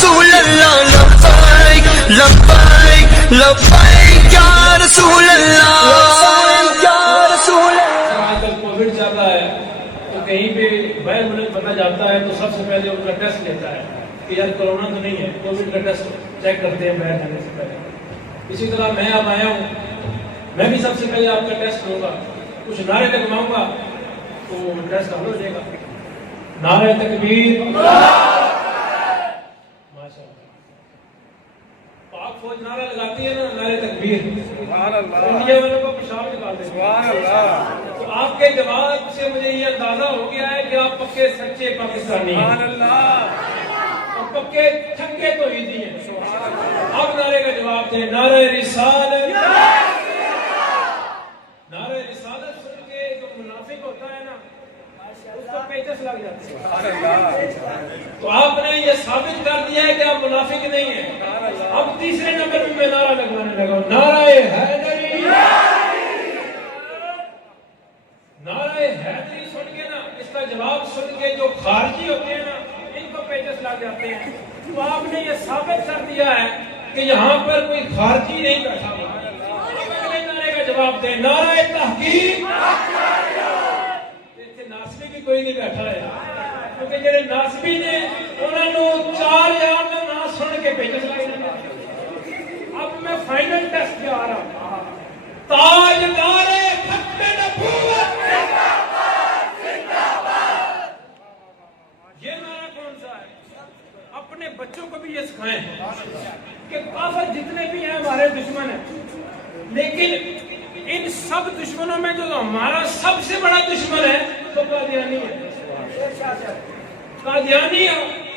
رسول اللہ لبیک لبیک لبیک یا رسول اللہ یا رسول اللہ. آج کل کووڈ چل رہا ہے تو کہیں پہ باہر ملک بندہ جاتا ہے تو سب سے پہلے ان کا ٹیسٹ لیتا ہے کہ یار کرونا تو نہیں ہے، کووڈ کا ٹیسٹ چیک کرتے ہیں باہر جانے سے پہلے. اسی طرح میں اب آیا ہوں، میں بھی سب سے پہلے آپ کا ٹیسٹ لوں گا، کچھ نعرے لگواؤں گا تو ٹیسٹ حل ہو جائے گا. نعرہ تکبیر، پاک فوج نعرہ لگاتی ہے نا، نعرہ تکبیر، انڈیا والوں کو پیشاب نکالتے ہیں. تو آپ کے جواب سے مجھے یہ اندازہ ہو گیا ہے کہ آپ پکے سچے پاکستانی ہیں اور پکے چھکے توحیدی ہیں. اب نعرے کا جواب دیں. نعرہ رسالت، نعرہ رسالت سن کے جو منافق ہوتا ہے نا اس کو پیچس لگ جاتے ہیں. تو آپ نے یہ ثابت کر دیا ہے کہ آپ منافق نہیں ہیں. اب تیسرے نمبر میں نعرہ لگوانے لگا ہوں. نعرہ حیدری، نعرہ حیدری سن کے نا، اس کا جواب سن کے جو خارجی ہوتے ہیں نا ان کو پیچس لگ جاتے ہیں. تو آپ نے یہ ثابت کر دیا ہے کہ یہاں پر کوئی خارجی نہیں بیٹھا ہوا. اگلے نعرے کا جواب دیں. نعرہ تحقیق، ناسبی بھی کوئی نہیں بیٹھا ہے کیونکہ جڑے ناسبی نے انہوں نے 4000 میں نہ سن کے پیچس لگے. اب میں فائنل ٹیسٹ پہ آ رہا ہوں. تاجدار ختم نبوت زندہ باد، زندہ باد. یہ نعرہ کون سا ہے؟ اپنے بچوں کو بھی یہ سکھائیں کہ کافر جتنے بھی ہیں ہمارے دشمن ہیں، لیکن ان سب دشمنوں میں جو ہمارا سب سے بڑا دشمن ہے تو قادیانی ہے. قادیانی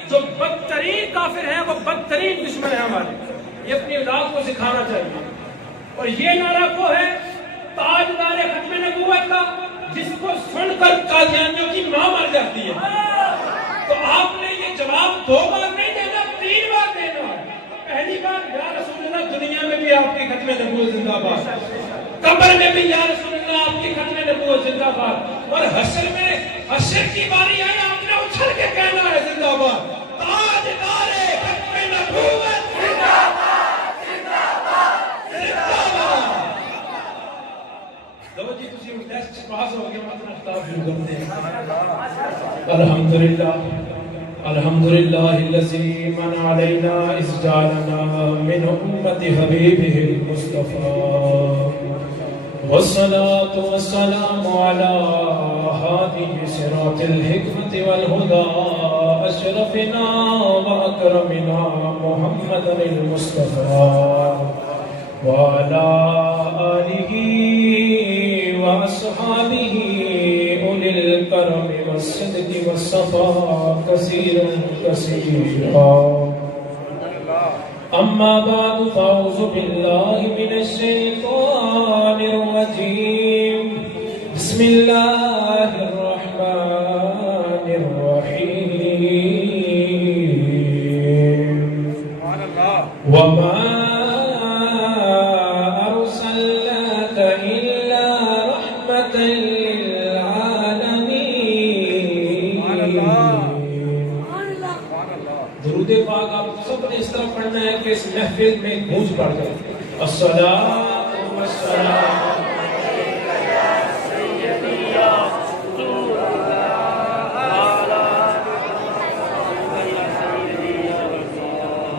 جو بدترین کافر ہیں، وہ بدترین دشمن ہے ہمارے. یہ اپنی اولاد کو سکھانا چاہیے. اور یہ نعرہ کو ہے تاجدار ختم نبوت کا، جس کو سن کر قادیانیوں کی ماں مر جاتی ہے. تو آپ نے یہ جواب 2 بار نہیں دینا، 3 بار دینا. پہلی بار یا رسول اللہ دنیا میں بھی آپ کی ختم نبوت زندہ باد، قبر میں بھی یا رسول اللہ آپ کی ختم نبوت زندہ باد، اور حشر میں حشر کی باری آئی آپ نے اچھل کے کہنا ہے زندہ باد. تاجدار ختم نبوت زندہ باد، زندہ باد، زندہ باد. لو جی تسی وہ ٹیسٹ پاس ہو گیا، مطلب خطاب شروع کرتے ہیں. الحمدللہ الحمدللہ الذی من علینا اذ جعلنا من امت حبیبہ المصطفیٰ، والصلاة والسلام على هادي صراط الحكمة والهدى أشرفنا وأكرمنا محمد المصطفى وعلى آله وأصحابه أولي الكرم والصدق والصفاء كثيرا كثيرا. أما بعد فأعوذ بالله من الشيطان الرجيم. بسم الله الرحمن الرحيم. وما أرسلناك إلا رحمة للعالمين. درود پاک آپ سب نے اس طرح پڑھنا ہے کہ اس محفل میں گونج پڑ جائے. الصلاۃ والسلام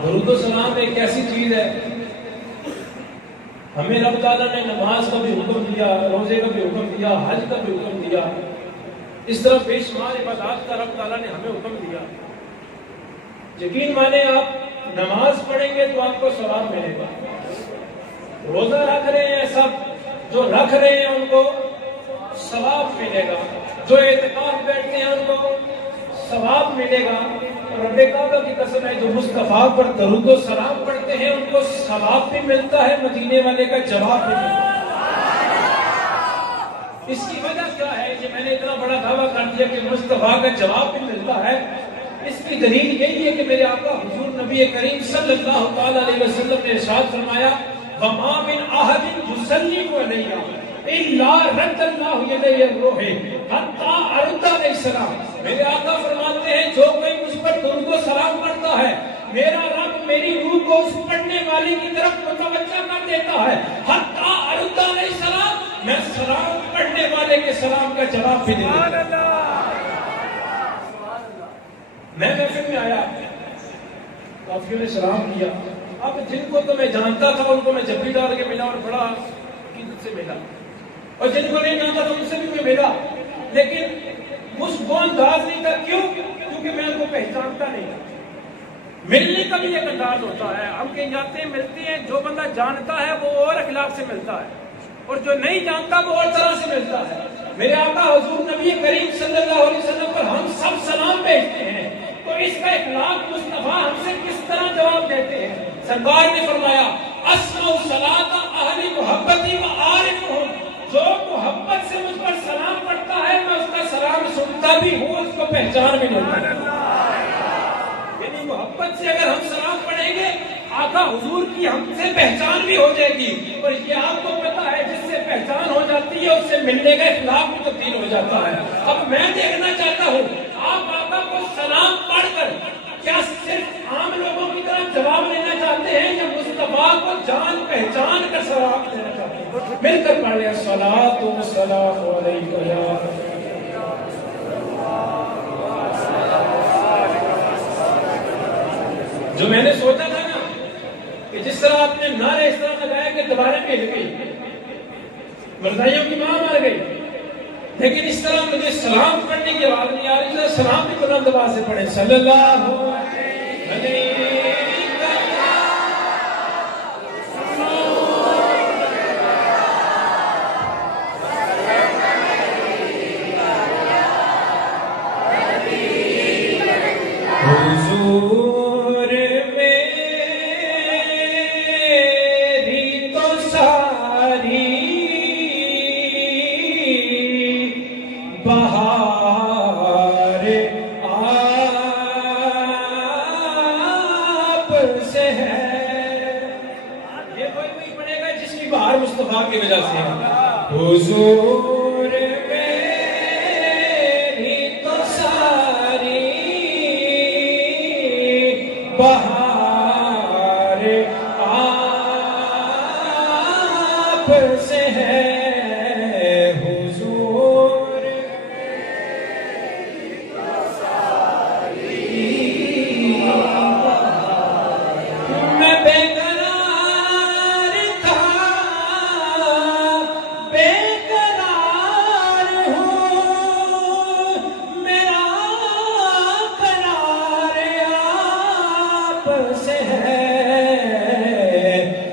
درود و سلام ایک ایسی چیز ہے، ہمیں رب تعالیٰ نے نماز کا بھی حکم دیا، روزے کا بھی حکم دیا، حج کا بھی حکم دیا. اس طرح بے شمار عبادات کا رب تعالیٰ نے ہمیں حکم دیا. یقین مانے آپ نماز پڑھیں گے تو آپ کو ثواب ملے گا. روزہ رکھ رہے ہیں سب، جو رکھ رہے ہیں ان کو ثواب ملے گا. جو اعتکاف بیٹھتے ہیں ان کو ثواب ملے گا. رب کعبہ کی قسم ہے جو مصطفیٰ پر درود و سلام پڑھتے ہیں ان کو ثواب بھی ملتا ہے، مدینے والے کا جواب بھی ملتا ہے. اس کی وجہ کیا ہے کہ میں نے اتنا بڑا دعویٰ کر دیا کہ مصطفیٰ کا جواب بھی ملتا ہے؟ اس کی دلیل یہی ہے کہ میرے آقا حضور نبی کریم صلی اللہ تعالی علیہ وسلم نے ارشاد فرمایا وَمَا مِنْ أَحَدٍ يُسَلِّمُ عَلَيَّ إِلَّا رَدَّ اللَّهُ إِلَيْهِ الرُّوحَ حَتَّى أَرُدَّ عَلَيْهِ السَّلَامَ. میرے آقا فرماتے ہیں جو کوئی مجھ پر درود و سلام کرتا ہے میرا رب میری روح کو اس پڑھنے والے کی طرف متوجہ کر دیتا ہے. حتی ارد علیہ السلام، میں سلام پڑھنے والے کے سلام کا جواب بھی دیتا ہوں. میں محفل میں آیا، کافیوں نے سلام کیا. اب جن کو تو میں جانتا تھا ان کو میں جب بھی ڈال کے ملا اور بڑا عقیدت سے ملا، اور جن کو نہیں جانتا تھا ان سے بھی میں ملا، لیکن وہ انداز نہیں تھا. کیوں؟ کیونکہ میں ان کو پہچانتا نہیں تھا. ملنے کا بھی ایک انداز ہوتا ہے. ہم کہیں جاتے ہیں، ملتے ہیں، جو بندہ جانتا ہے وہ اور اخلاق سے ملتا ہے، اور جو نہیں جانتا وہ اور طرح سے ملتا ہے. میرے آقا حضور نبی کریم صلی اللہ علیہ وسلم پر ہم سب سلام بھیجتے ہیں، تو اس کا اخلاق مصطفیٰ ہم سے کس طرح جواب دیتے ہیں؟ سرکار نے فرمایا اسمع صلاۃ اہل محبتی و عارفہم، جو محبت سے مجھ پر سلام پڑھتا ہے میں اس کا سلام سنتا بھی ہوں، اس کو پہچان بھی لیتا ہوں. یعنی محبت سے اگر ہم سلام پڑھیں گے آقا حضور کی ہم سے پہچان بھی ہو جائے گی. اور یہ آپ کو پتا ہے جس سے پہچان ہو جاتی ہے اس سے ملنے کا اخلاق بھی تبدیل ہو جاتا ہے. اب میں دیکھنا چاہتا ہوں آپ آقا کو سلام پڑھ کر کیا صرف عام لوگوں کی طرح جواب لینا چاہتے ہیں یا مصطفیٰ کو جان پہچان کر سلام دینا چاہتے ہیں؟ مل کر پڑھ لیں الصلاۃ والسلام علیک یا جو میں نے سوچا تھا نا کہ جس طرح آپ نے نعرے اس طرح لگایا کہ دوبارہ بھی ہل گئی، مرزائیوں کی ماں مر گئی، لیکن اس طرح مجھے سلام پڑھنے کی آواز نہیں آ رہی. سلام بھی بلند آواز سے پڑھیں صلی اللہ علیہ مصطفیٰ کی وجہ سے حضور میری تو ساری بہار آپ سے ہے. حضور میری تو ساری میں بے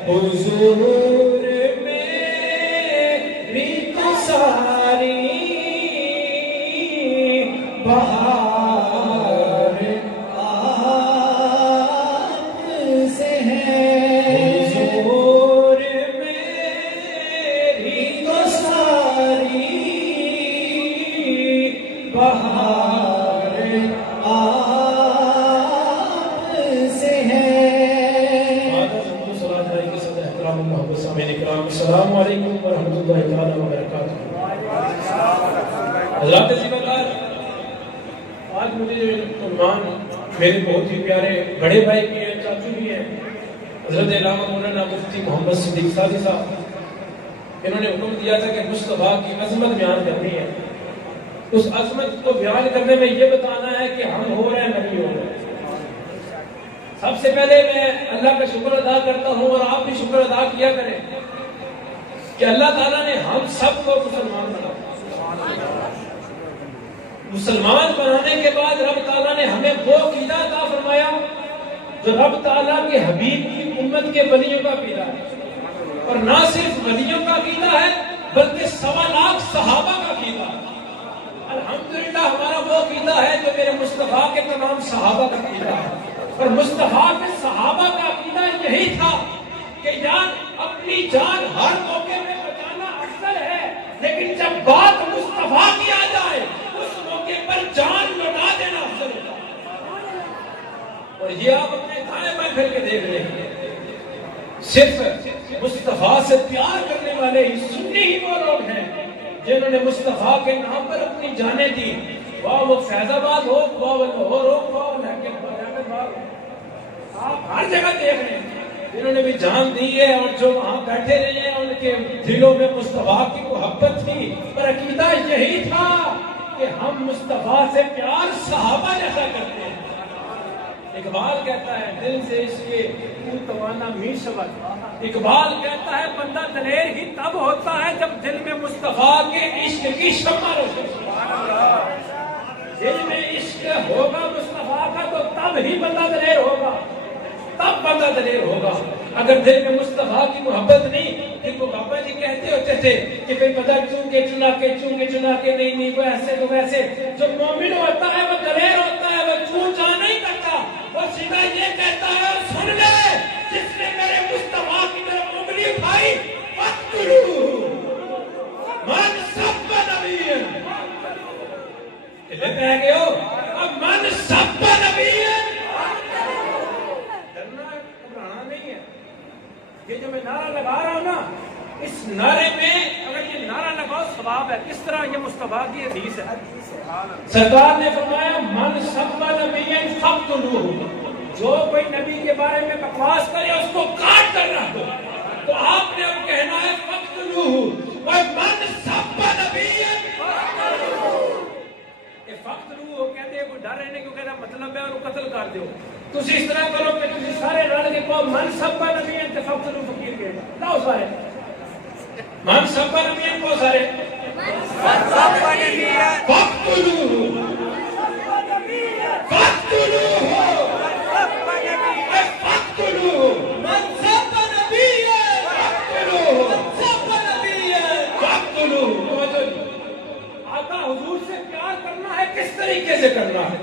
حضور میری تو ساری بہار آپ سے ہے. حضور میری تو ساری بہار آپ سے ہے. السلام علیکم ورحمۃ اللہ تعالی وبرکاتہ. حضرات ذکردار، آج مجھے جو مہمان میرے بہت ہی پیارے بڑے بھائی بھی ہیں، چاچو بھی ہیں، حضرت علامہ مولانا مفتی محمد صدیق سازی صاحب، انہوں نے حکم دیا تھا کہ مصطفیٰ کی عظمت بیان کرنی ہے. اس عظمت کو بیان کرنے میں یہ بتانا ہے کہ ہم ہو رہے ہیں نہیں ہو رہے. سب سے پہلے میں اللہ کا شکر ادا کرتا ہوں اور آپ بھی شکر ادا کیا کریں کہ اللہ تعالیٰ نے ہم سب کو مسلمان بنایا. مسلمان بنانے کے بعد رب تعالیٰ نے ہمیں وہ عقیدہ عطا فرمایا جو رب تعالیٰ کے حبیب کی امت کے ولیوں کا عقیدہ ہے. اور نہ صرف ولیوں کا عقیدہ ہے بلکہ 1.25 لاکھ صحابہ کا عقیدہ ہے. الحمدللہ ہمارا وہ عقیدہ ہے جو میرے مصطفیٰ کے تمام صحابہ کا عقیدہ ہے. اور مصطفیٰ کے صحابہ کا عقیدہ یہی تھا کہ یار اپنی جان ہر موقع میں بچانا افضل ہے، لیکن جب بات مصطفیٰ کی آ جائے اس موقع پر جان لوٹا دینا افضل ہوتا ہے. اور یہ آپ اپنے دائیں بائیں پھر کے دیکھ لیں، صرف مصطفیٰ سے پیار کرنے والے ہی سنی ہی وہ لوگ ہیں جنہوں نے مصطفیٰ کے نام پر اپنی جانیں دی. واہ وہ فیض آباد ہو، واہ وہ لاہور ہو، واہ وہ آپ ہر جگہ دیکھ رہے ہیں جنہوں نے بھی جان دی ہے اور جو وہاں بیٹھے رہے ہیں ان کے دلوں میں مصطفیٰ کی محبت تھی، پر عقیدہ یہی تھا کہ ہم مصطفیٰ سے پیار صحابہ جیسا کرتے ہیں۔ اقبال کہتا ہے دل سے اس کے توانا می شود، اقبال کہتا ہے بندہ دلیر ہی تب ہوتا ہے جب دل میں مصطفیٰ کے عشق کی شمع روشن ہو۔ دل میں عشق ہوگا مصطفیٰ کا تو تب ہی بندہ دلیر ہوگا، تب بندہ دلیر ہوگا۔ اگر دل میں مصطفیٰ کی محبت نہیں، پھر وہ بابا جی کہتے ہوتے تھے کہ بھئی پتہ چون کے چنا کے نہیں وہ ایسے تو ویسے۔ جو مومن ہوتا ہے وہ دلیر ہوتا ہے، وہ چون چاہ نہیں کرتا، وہ سیدھا یہ کہتا ہے سن لے جس نے میرے مصطفیٰ کی طرف انگلی اٹھائی فَقْتُلُوهُ مَنْ سَبَّ نَبِيًّا، کہتے کہہ گئے ہو اب من سب نبی ہے، ڈرنا گھبرانا نہیں ہے۔ یہ جو میں نعرہ لگا رہا ہوں نا، اس نعرے میں اگر یہ نعرہ لگاؤ ثواب ہے۔ کس طرح؟ یہ مصطفیٰ کی حدیث ہے، سرکار نے فرمایا من سب نبی فقتلوہ، جو کوئی نبی کے بارے میں بکواس کرے اس کو کاٹ کر رکھ دو۔ تو آپ نے اب کہنا ہے فقتلوہ ومن سب نبی فقتلوہ، کہتے ہیں کوئی ڈر رہنے کو کہنا مطلب ہے اور قتل کر دو۔ تو اس طرح کرو کہ تم سارے رل کے کہو من سب نبی فقتلوہ، فقیر کہے گا لاؤ سارے من سب نبی کو سارے فقتلوہ حضور سے پیار کرنا ہے، کس طریقے سے کرنا ہے؟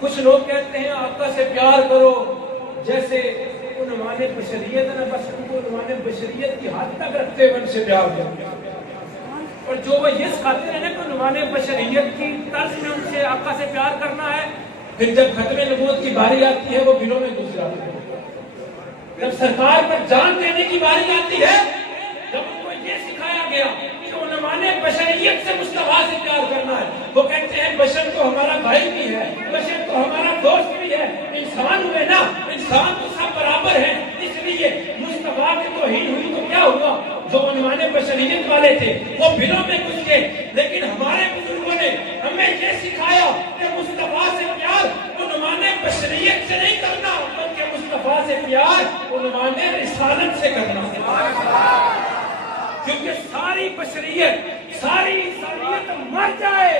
کچھ لوگ کہتے ہیں آقا سے پیار کرو جیسے عنوان بشریت ہے، بس ان کو عنوان بشریت کی حد تک رکھتے ہوئے ان سے پیار کرو، اور جو وہ یہ سکھاتے ہیں کہ عنوان بشریت کی طرز میں ان سے آقا سے پیار کرنا ہے، پھر جب ختم نبوت کی باری آتی ہے وہ دلوں میں گھس جاتے ہیں۔ جب سرکار پر جان دینے کی باری آتی ہے، جب ان کو یہ سکھایا گیا کہ عنوان بشریت سے مصطفیٰ سے پیار کرنا ہے، وہ کہتے ہیں بشر تو ہمارا بھائی بھی ہے، بشر تو ہمارا دوست بھی ہے، انسان ہوئے نا، انسان تو سب برابر ہیں، اس لیے مصطفیٰ کی توہین ہوئی تو کیا ہوا؟ جو عنوان بشریت والے تھے وہ بلوں میں گھس گئے، لیکن ہمارے بزرگوں نے ہمیں یہ سکھایا کہ مصطفیٰ سے پیار عنوان بشریت سے نہیں کرنا، بلکہ مصطفیٰ سے پیار عنوان رسالت سے کرنا، کیونکہ ساری بشریت ساری انسانیت مر جائے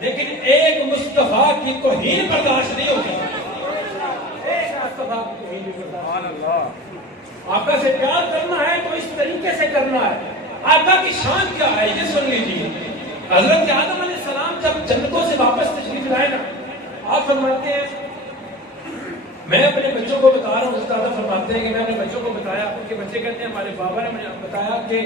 لیکن ایک مصطفیٰ کی توہین برداشت نہیں ہوگی، ایک مصطفیٰ کی توہین برداشت۔ آقا سے پیار کرنا ہے تو اس طریقے سے کرنا ہے۔ آقا کی شان کیا ہے یہ سن لیجیے۔ حضرت آدم علیہ السلام جب جنتوں سے واپس تشریف لائے نا، آپ فرماتے ہیں، میں اپنے بچوں کو بتا رہا ہوں، استاد فرماتے ہیں کہ میں اپنے بچوں کو بتایا، ان کے بچے کہتے ہیں ہمارے بابا نے مجھے بتایا کہ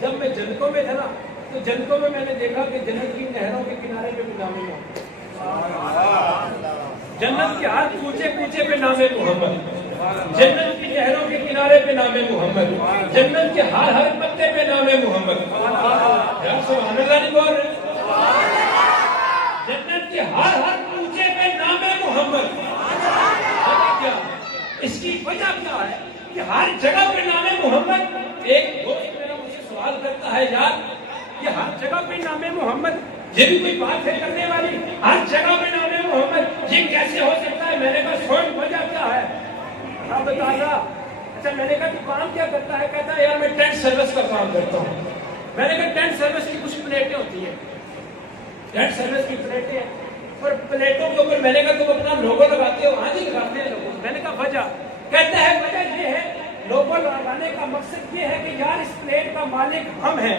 جب میں جنتوں میں تھا نا تو جنتوں میں نے دیکھا کہ جنت کی نہروں کے کنارے پہ بھی نام محمد، جنت کے ہر کوچے کوچے پہ نام محمد، جنت کی نہروں کے کنارے پہ نام محمد، جنت کے ہر پتے پہ نام محمد۔ سبحان اللہ نہیں بول رہے؟ جنت کے ہر کوچے پہ نام محمد۔ کیا اس کی وجہ کیا ہے کہ ہر جگہ پہ نام محمد؟ ایک دوست میرا مجھے سوال کرتا ہے یار کہ ہر جگہ پہ نام محمد، یہ بھی کوئی بات ہے کرنے والی؟ ہر جگہ پہ نام محمد یہ کیسے ہو سکتا ہے؟ میں نے کہا سوچ وجہ کیا ہے؟ بتا رہا۔ اچھا میں نے کہا تو کام کیا کرتا ہے؟ کہتا ہے یار میں ٹینٹ سروس کا کام کرتا ہوں۔ میں نے کہا ٹینٹ سروس کی کچھ پلیٹیں ہوتی ہیں، ٹینٹ سروس کی پلیٹیں، اور پلیٹوں کے اوپر میں نے کہا تم اپنا لوگو لگاتے ہو؟ ہاں جی لگاتے ہیں لوگو۔ میں نے کہا وجہ؟ کہتا ہے وجہ یہ ہے لوگو لگانے کا مقصد یہ ہے کہ یار اس پلیٹ کا مالک ہم ہیں،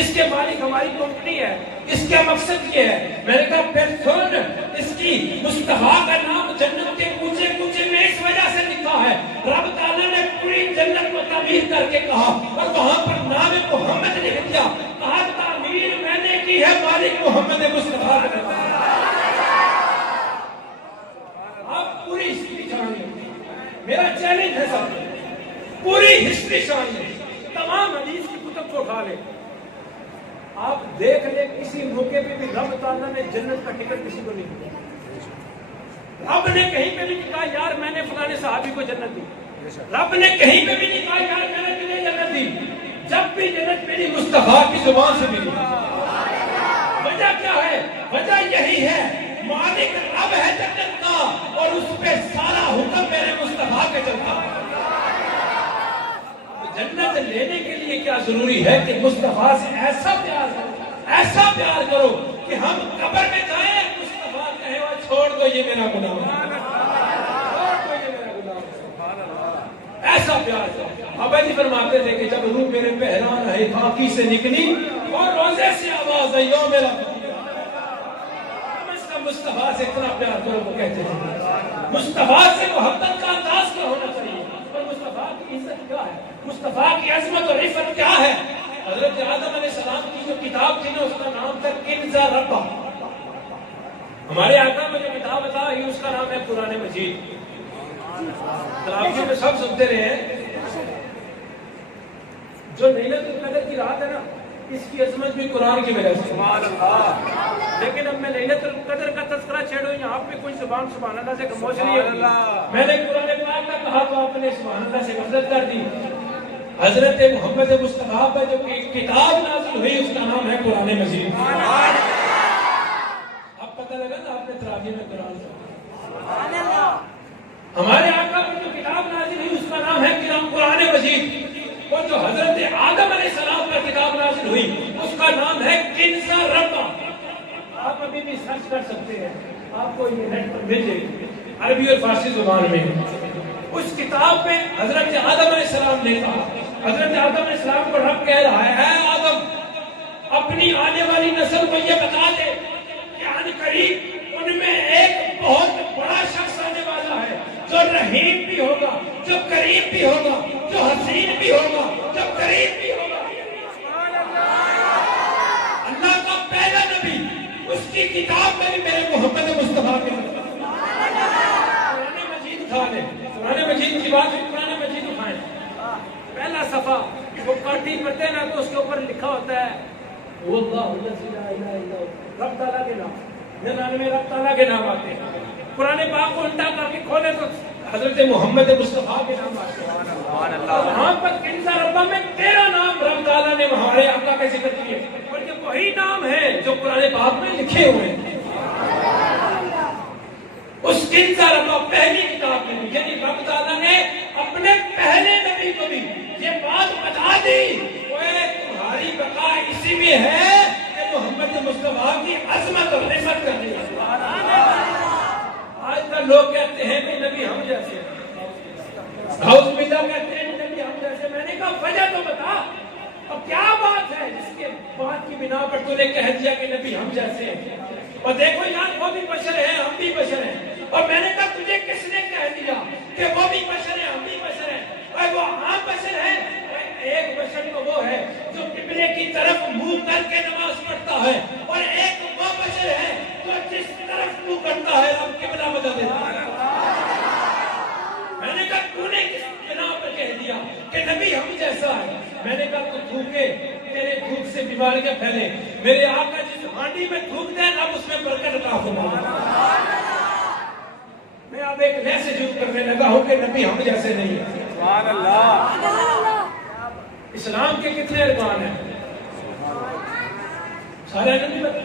اس کے مالک ہماری کمپنی ہے، اس کا مقصد یہ ہے۔ میں نے کہا پھر سن، اس کی مصطفیٰ کا نام جنت کے کوچے کوچے میں اس وجہ سے لکھا ہے، رب تعالیٰ نے پوری جنت کو تعمیر کر کے کہا اور وہاں پر نام محمد لکھ دیا، کہا تعمیر میں نے کی ہے، مالک محمد مصطفیٰ نے۔ آپ پوری ہسٹری جانیں، میرا چیلنج ہے سب، پوری ہسٹری جانیں، تمام حدیث کی کتب کو اٹھا لیں، آپ دیکھ لیں کسی موقع پہ بھی رب تعالیٰ نے جنت کا ٹکٹ کسی کو نہیں دیا، رب نے کہیں پہ بھی نہیں کہا یار میں نے فلانے صحابی کو جنت دی، رب نے کہیں پہ بھی نہیں کہا یار میں نے تجھے جنت دی، جب بھی جنت میری مصطفیٰ کی زبان سے ملی۔ وجہ کیا ہے؟ وجہ یہی ہے مالک رب ہے جنت کا اور اس پہ سارا حکم میرے مصطفیٰ کے چلتا ہے۔ جنت لینے کے لیے کیا ضروری ہے کہ مصطفیٰ سے ایسا پیار کرو کہ ہم قبر میں جائیں مصطفیٰ کہے وہ چھوڑ دو یہ میرا گناہ ہے، ایسا پیار کرو۔ بابا جی فرماتے تھے کہ جب روح میرے پہران ہے خاکی سے نکلی اور روزے سے آواز آئی او میرا مصطفیٰ سے اتنا پیار کرو، وہ کہتے ہیں مصطفیٰ سے محبت کا انداز کیا ہونا چاہیے، اور مصطفیٰ کی عزت کیا ہے، مصطفیٰ کی عظمت اور عفت کیا ہے۔ حضرت آدم علیہ السلام کی جو کتاب تھی نا اس کا نام تھا کنز ربہ، ہمارے آقا میں جو کتاب تھا اس کا نام ہے قرآن مجید۔ تراویح میں سب سنتے رہے ہیں جو لیلۃ القدر کی رات ہے نا اس کی عظمت بھی قرآن کی وجہ سے، لیکن اب میں لیلۃ القدر کا تذکرہ چھیڑوں یہاں پہ کوئی زبان سبحان اللہ سے خاموش نہیں ہے۔ میں نے قرآن پاک کا کہا تو آپ نے سبحان اللہ سے غفلت کر دی۔ حضرت محمد مصطفیٰ پر جو کتاب نازل ہوئی اس کا نام ہے قرآن مجید۔ اب پتہ لگا نا آپ نے تراویح میں قرآن سنا۔ ہمارے آقا پر جو کتاب نازل ہوئی اس کا نام ہے قرآن مجید، اور جو حضرت آدم علیہ السلام پر کتاب نازل ہوئی اس کا نام ہے کنز ربہ۔ آپ ابھی بھی سرچ کر سکتے ہیں، آپ کو یہ نیٹ پر مل جائے گی عربی اور فارسی زبان میں۔ اس کتاب میں حضرت آدم علیہ السلام نے کہا، حضرت آدم علیہ السلام کو رب کہہ رہا ہے اے آدم اپنی آنے والی نسل کو یہ بتا دے کہ ان قریب ان میں ایک بہت بڑا شخص آنے والا ہے جو رحیم بھی ہوگا، جو کریم بھی ہوگا، جو حسین بھی ہوگا، جو کریم بھی ہوگا۔ اللہ کا پہلا نبی اس کی کتاب میں بھی میرے محمد مصطفیٰ کے قرآن مجید تھا نے قرآن مجید کی بات ہے، قرآن مجید اٹھائیں پہلا صفحہ وہ کاٹی پڑھتے ہیں نا تو اس کے اوپر لکھا ہوتا ہے وہ اللہ لا الہ الا ہو، رب تعالیٰ کے نام 99 رب تعالیٰ کے نام آتے ہیں۔ قرآن پاک کو الٹا کر کے کھولے تو حضرت محمد مصطفیٰ کے نام آتے ہیں۔ وہاں پر کنز ربہ میں 13 نام رب تعالیٰ نے ہمارے آقا کا ذکر کیے، اور یہ وہی نام ہے جو قرآن پاک میں لکھے ہوئے ہیں۔ اس کنز ربہ پہلی کتاب میں یعنی رب تعالیٰ نے اپنے پہلے نبی کو بھی یہ بات بتا دی تمہاری بقا اسی میں ہے کہ محمد مصطفیٰ کی عظمت اور عزت کرنی ہے۔ آج کل لوگ کہتے ہیں کہ نبی ہم جیسے ہیں، غوث باللہ کہتے ہیں کہ نبی ہم جیسے۔ میں نے کہا وجہ تو بتا، اب کیا بات ہے جس کے بات کی بنا پر تو نے کہہ دیا کہ نبی ہم جیسے ہیں؟ اور دیکھو یار وہ بھی بشر ہیں ہم بھی بشر ہیں، اور میں نے کہا تجھے کس نے کہہ دیا کہ وہ بھی بشر ہیں ہم بھی بشر ہیں؟ اور وہ عام بشر ہیں، ایک بشر تو وہ ہے جو قبلے کی طرف منہ کر کے نماز پڑھتا ہے، اور ایک وہ بشر ہے جو جس طرف منہ کرتا ہے اب قبلہ بدل دیتا ہے۔ میں نے کہا تو نے کس بنا پر کہہ دیا کہ نبی ہم جیسا ہے؟ میں نے کہا تو تھوکے تیرے تھوک سے بیماریاں پھیلے، میرے آقا جس ہانڈی میں تھوک دیں اب اس میں برکت عطا فرما۔ میں اب ایک نئے سے جو کرنے لگا ہوں کہ نبی ہم جیسے نہیں ہے۔ سبحان اللہ۔ اسلام کے کتنے ارکان ہیں؟ سارے نہیں پتہ؟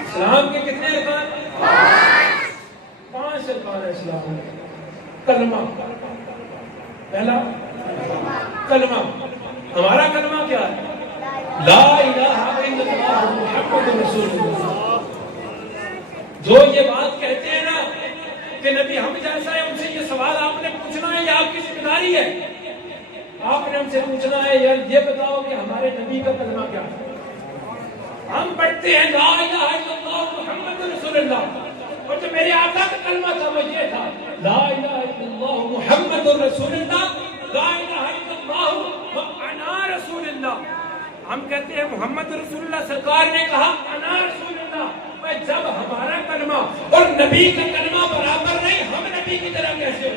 اسلام کے کتنے ارکان؟ 5 ارکان ہیں اسلام میں۔ کلمہ پہلا کلمہ، ہمارا کلمہ کیا ہے؟ لا الہ الا اللہ محمد رسول اللہ۔ جو یہ بات کہتے ہیں نا کہ نبی ہم جیسا ہے، ان سے یہ سوال آپ نے پوچھنا ہے، یہ آپ کی ذمہ داری ہے۔ آپ نے ہم سے پوچھنا ہے یار یہ بتاؤ کہ ہمارے نبی کا کلمہ کیا ہے؟ ہم پڑھتے ہیں لا الہ الا اللہ محمد رسول اللہ، اور جو میرے آقا کا کلمہ تھا وہ یہ تھا لا الہ الا اللہ محمد رسول اللہ، لا الہ الا اللہ وانا رسول اللہ۔ ہم کہتے ہیں محمد رسول اللہ، سرکار نے کہا انا رسول اللہ۔ جب ہمارا کلمہ اور نبی کا کلمہ برابر نہیں، ہم نبی کی طرح کیسے ہو؟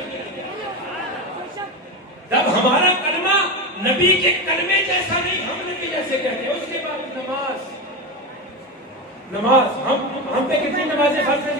جب ہمارا کلمہ نبی کے کلمے جیسا نہیں، ہم نبی جیسے کہتے ہیں۔ اس کے بعد نماز، ہم پہ کتنی نمازیں فرض ہیں؟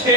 6।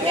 6।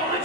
5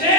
6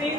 3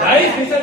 2.5%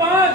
5,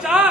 4,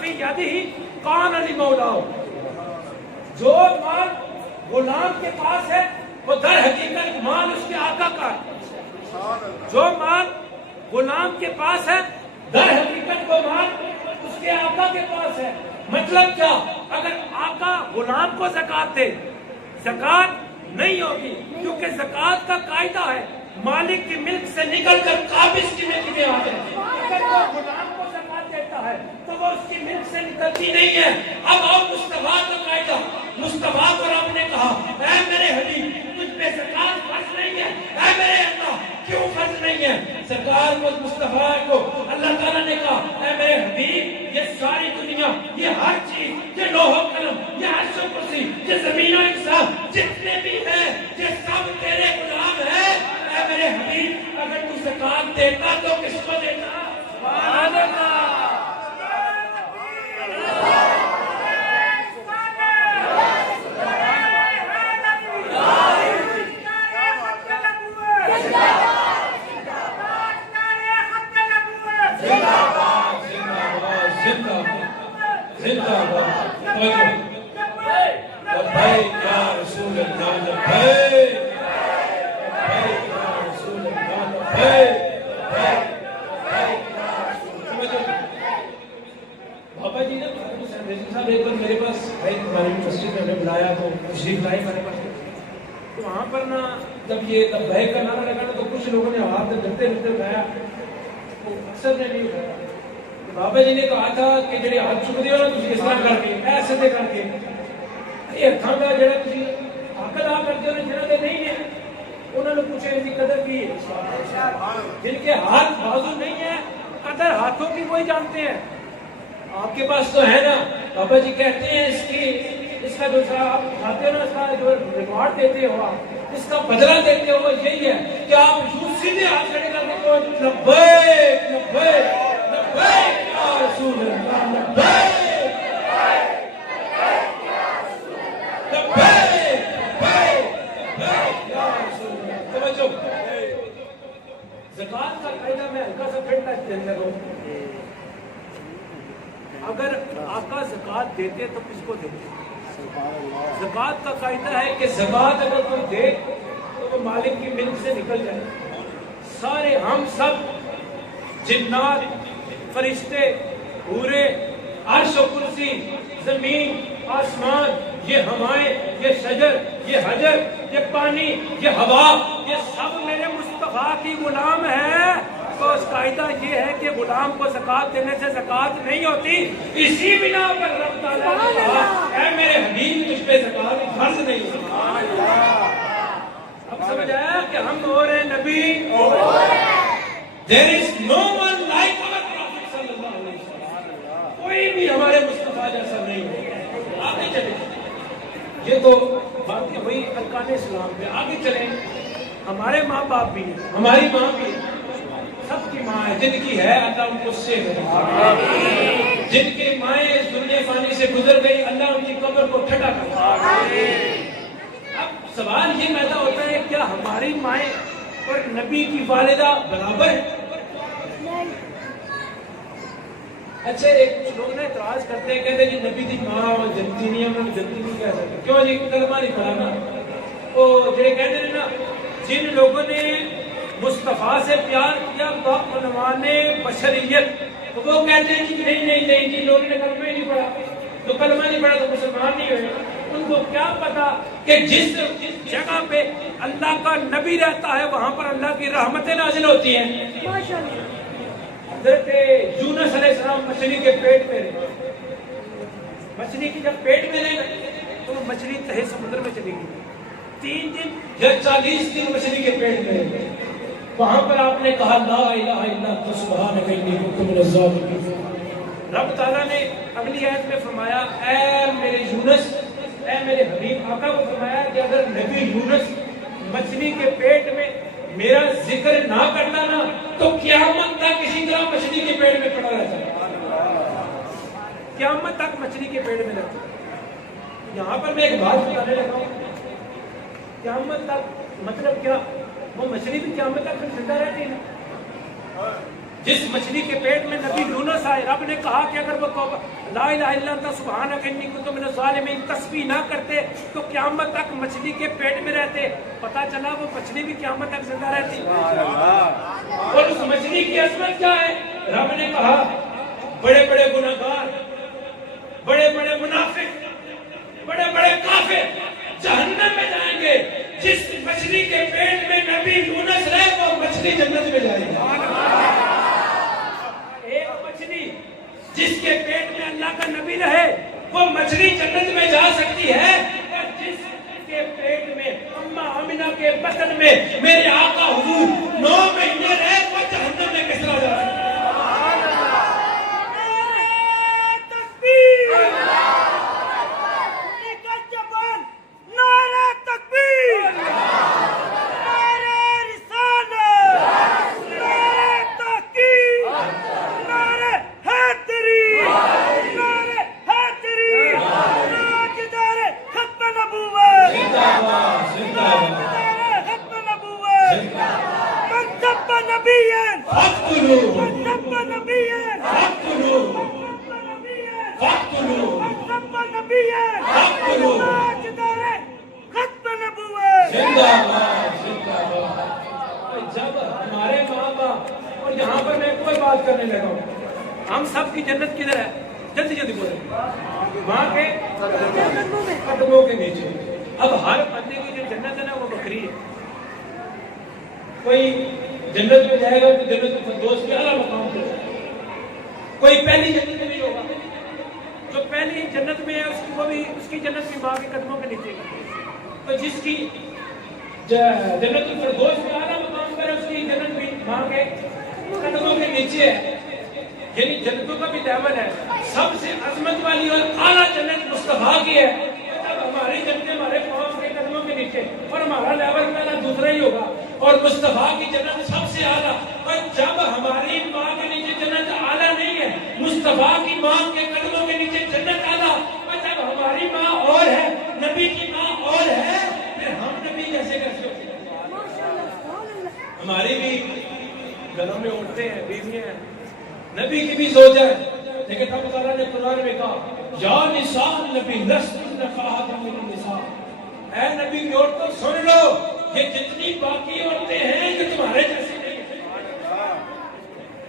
فی یدہ کان لمولاہ. جو مال غلام کے پاس ہے وہ در حقیقت مال اس کے آقا کا ہے. جو مال غلام کے پاس ہے در حقیقت وہ مال اس کے آقا کے پاس ہے. مطلب کیا؟ اگر آقا غلام کو زکات دے زکات نہیں ہوگی، کیونکہ زکات کا قاعدہ ہے مالک کی ملک سے نکل کر قابض کی ملک میں آ جائے. اگر وہ غلام کو زکات دیتا ہے تو وہ اس کی ملک سے نکلتی نہیں ہے. اب اور مصطفیٰ کا قاعدہ، مصطفیٰ کو رب نے کہا اے میرے حبیب تجھ پہ زکات فرض نہیں ہے. اے میرے اللہ کیوں فرض نہیں ہے؟ سرکار کو مصطفیٰ کو اللہ تعالیٰ نے کہا اے میرے حبیب یہ ساری دنیا، یہ ہر چیز، یہ لوح و قلم، یہ عرش و کرسی، یہ زمین و انسان جتنے بھی ہیں یہ سب تیرے غلام ہیں. اے میرے حبیب اگر تو زکات دیتا تو کس کو دیتا؟ سبحان اللہ. بابا جی نے صاحب ایک بار میرے پاس ہماری مسجد میں ہمیں بلایا تو تشریف لائے میرے پاس. تو وہاں پر نا جب یہ لبیک کا نعرہ لگا تو کچھ لوگوں نے ہاتھ میں ڈرتے ڈرتے اٹھایا، اکثر نے نہیں اٹھایا. بابا جی نے کہا تھا کہ جڑے ہاتھ چک دیو نا تسی اس طرح کر کے ایسے دے کر کے یہ ہاتھاں دا جڑا تسی حق ادا کرتے ہو جنہاں دے نہیں ہے انہوں نے پوچھا اس کی قدر کی ہے. جن کے ہاتھ بازو نہیں ہے قدر ہاتھوں کی وہی جانتے ہیں. آپ کے پاس تو ہے نا. بابا جی کہتے ہیں اس کا جو آپ کھاتے ہو نا اس کا جو ریوارڈ دیتے ہو آپ اس کا بدلہ دیتے ہو یہی ہے کہ آپ یوں سیدھے ہاتھ کھڑے کر کے کو لبیک لبیک لبیک یا رسول اللہ لبیک زکات کا قاعدہ میں ہلکا سا پھر دینے دوں. اگر آقا زکات دیتے تو کس کو دیتے؟ زکات کا قاعدہ ہے کہ زکات اگر کوئی دے تو وہ مالک کی ملک سے نکل جائے. سارے ہم سب جنات، فرشتے، حورے، عرش و کرسی، زمین، آسمان، یہ ہوائیں، یہ شجر، یہ حجر، یہ پانی، یہ ہوا، یہ سب میرے مصطفیٰ کی غلام ہے. تو اس قاعدہ یہ ہے کہ غلام کو زکات دینے سے زکات نہیں ہوتی. اسی بنا پر رب تعالیٰ نے کہا اے میرے حبیب تجھ پہ زکات فرض نہیں ہوتی. اب سمجھ آیا کہ ہم اور نبی there is no one like our prophet صلی اللہ علیہ وسلم. کوئی بھی ہمارے مصطفیٰ جیسا نہیں ہے. آگے چلیں. یہ تو باتیں ہوئی ارکان اسلام پہ. آگے چلیں. ہمارے ماں باپ بھی ہیں، ہماری ماں بھی ہے، سب کی ماں ہے. جن کی ہے اللہ ان کو سے جن کی مائیں اس دنیا فانی سے گزر گئی اللہ ان کی قبر کو ٹھنڈا کر. اب سوال یہ پیدا ہوتا ہے کیا ہماری مائیں اور نبی کی والدہ برابر ہے؟ اچھا ایک لوگ نے اعتراض کرتے ہیں کہتے ہیں جی نبی دی ماں اور جنتی نہیں ہے انہوں نے جنتی نہیں کہہ سکتے. کیوں جی کلمہ نہیں پڑھا نا. وہ جڑے کہتے ہیں نا جن لوگوں نے مصطفیٰ سے پیار کیا عنوان بشریت تو وہ کہتے ہیں کہ نہیں نہیں نہیں جن لوگوں نے کلمہ ہی نہیں پڑھا تو کلمہ نہیں پڑھا تو مسلمان نہیں ہوئے. ان کو کیا پتا کہ جس جگہ پہ اللہ کا نبی رہتا ہے وہاں پر اللہ کی رحمتیں نازل ہوتی ہیں. حضرت یونس علیہ السلام مچھلی کے پیٹ میں رہے. مچھلی کی جب پیٹ میں رہے تو مچھلی تہے سمندر میں چلی گئی. 3 دن یا 40 دن مچھلی کے پیٹ میں رہے. وہاں پر آپ نے کہا لا الہ الا انت سبحانک انی کنت من الظالمین. رب تعالیٰ نے اگلی آیت میں فرمایا اے میرے یونس، اے میرے حبیب آقا کو فرمایا کہ اگر نبی یونس مچھلی کے پیٹ میں میرا ذکر نہ کرتا نا تو قیامت تک اسی طرح مچھلی کے پیٹ میں پڑا رہتا. قیامت تک مچھلی کے پیٹ میں رہتا. یہاں پر میں ایک بات بتانے لگا ہوں. قیامت تک مطلب کیا؟ وہ مچھلی بھی قیامت تک زندہ رہتی ہے. جس مچھلی کے پیٹ میں نبی یونس آئے، رب نے کہا کہ اگر وہ توبہ لا الہ الا انت سبحانک انی کنت من الظالمین تسبیح نہ کرتے تو قیامت تک مچھلی کے پیٹ میں رہتے۔ پتہ چلا وہ مچھلی بھی قیامت تک زندہ رہتی۔ اور اس مچھلی کی عظمت کیا ہے؟ رب نے کہا بڑے بڑے گناہگار، بڑے بڑے منافق، بڑے بڑے کافر جہنم میں جائیں گے، جس مچھلی کے پیٹ میں نبی یونس رہے وہ مچھلی جنت میں جائے گی۔ ایک مچھلی جس کے پیٹ میں اللہ کا نبی رہے وہ مچھلی جنت میں جا سکتی ہے، اور جس کے پیٹ میں اماں آمنہ کے بطن میں میرے آقا حضور 9 مہینے رہے وہ جہنم میں کس طرح جا سکتی ہے؟ جب ہمارے ماں باپ، اور یہاں پر میں کوئی بات کرنے لگا ہوں، ہم سب کی جنت کدھر ہے؟ جلدی جلدی بولیں۔ ماں کے قدموں کے نیچے۔ اب ہر بندے کی جو جنت ہے نا وہ بکری ہے۔ کوئی جنت میں جائے گا تو جنت الفردوس کے اعلیٰ مقام پہ، کوئی پہلی جنت میں نہیں ہوگا، جو پہلی جنت میں ہے اس کی جنت بھی ماں کے قدموں کے نیچے ہے۔ تو جس کی جنت الفردوس کے اعلیٰ مقام پر ہے اس کی جنت بھی ماں کے قدموں کے نیچے ہے، یعنی جنتوں کا بھی لیول ہے۔ سب سے عظمت والی اور اعلیٰ جنت مصطفیٰ کی ہے، جب ہماری جنت ہمارے پاؤں کے قدموں کے نیچے، اور ہمارا لیول پہلا دوسرا ہی ہوگا، اور مصطفیٰ کی جنت سب سے اعلیٰ۔ اور جب ہماری ماں کے نیچے جنت اعلیٰ نہیں ہے، مصطفیٰ کی ماں کے قدموں کے نیچے جنت اعلیٰ، اور جب ہماری ماں اور ہے، نبی کی ماں اور ہے، پھر ہم نبی کیسے ہو؟ ہماری بھی گھروں میں عورتیں ہیں، بیویاں ہیں، نبی کی بھی زوجہ ہے، لیکن اللہ تعالیٰ نے قرآن میں کہا یا نساء نبی لستن کخاتم النساء، اے نبی کی عورتوں سن لو، یہ جتنی باقی عورتیں ہیں یہ تمہارے جیسے نہیں ہیں۔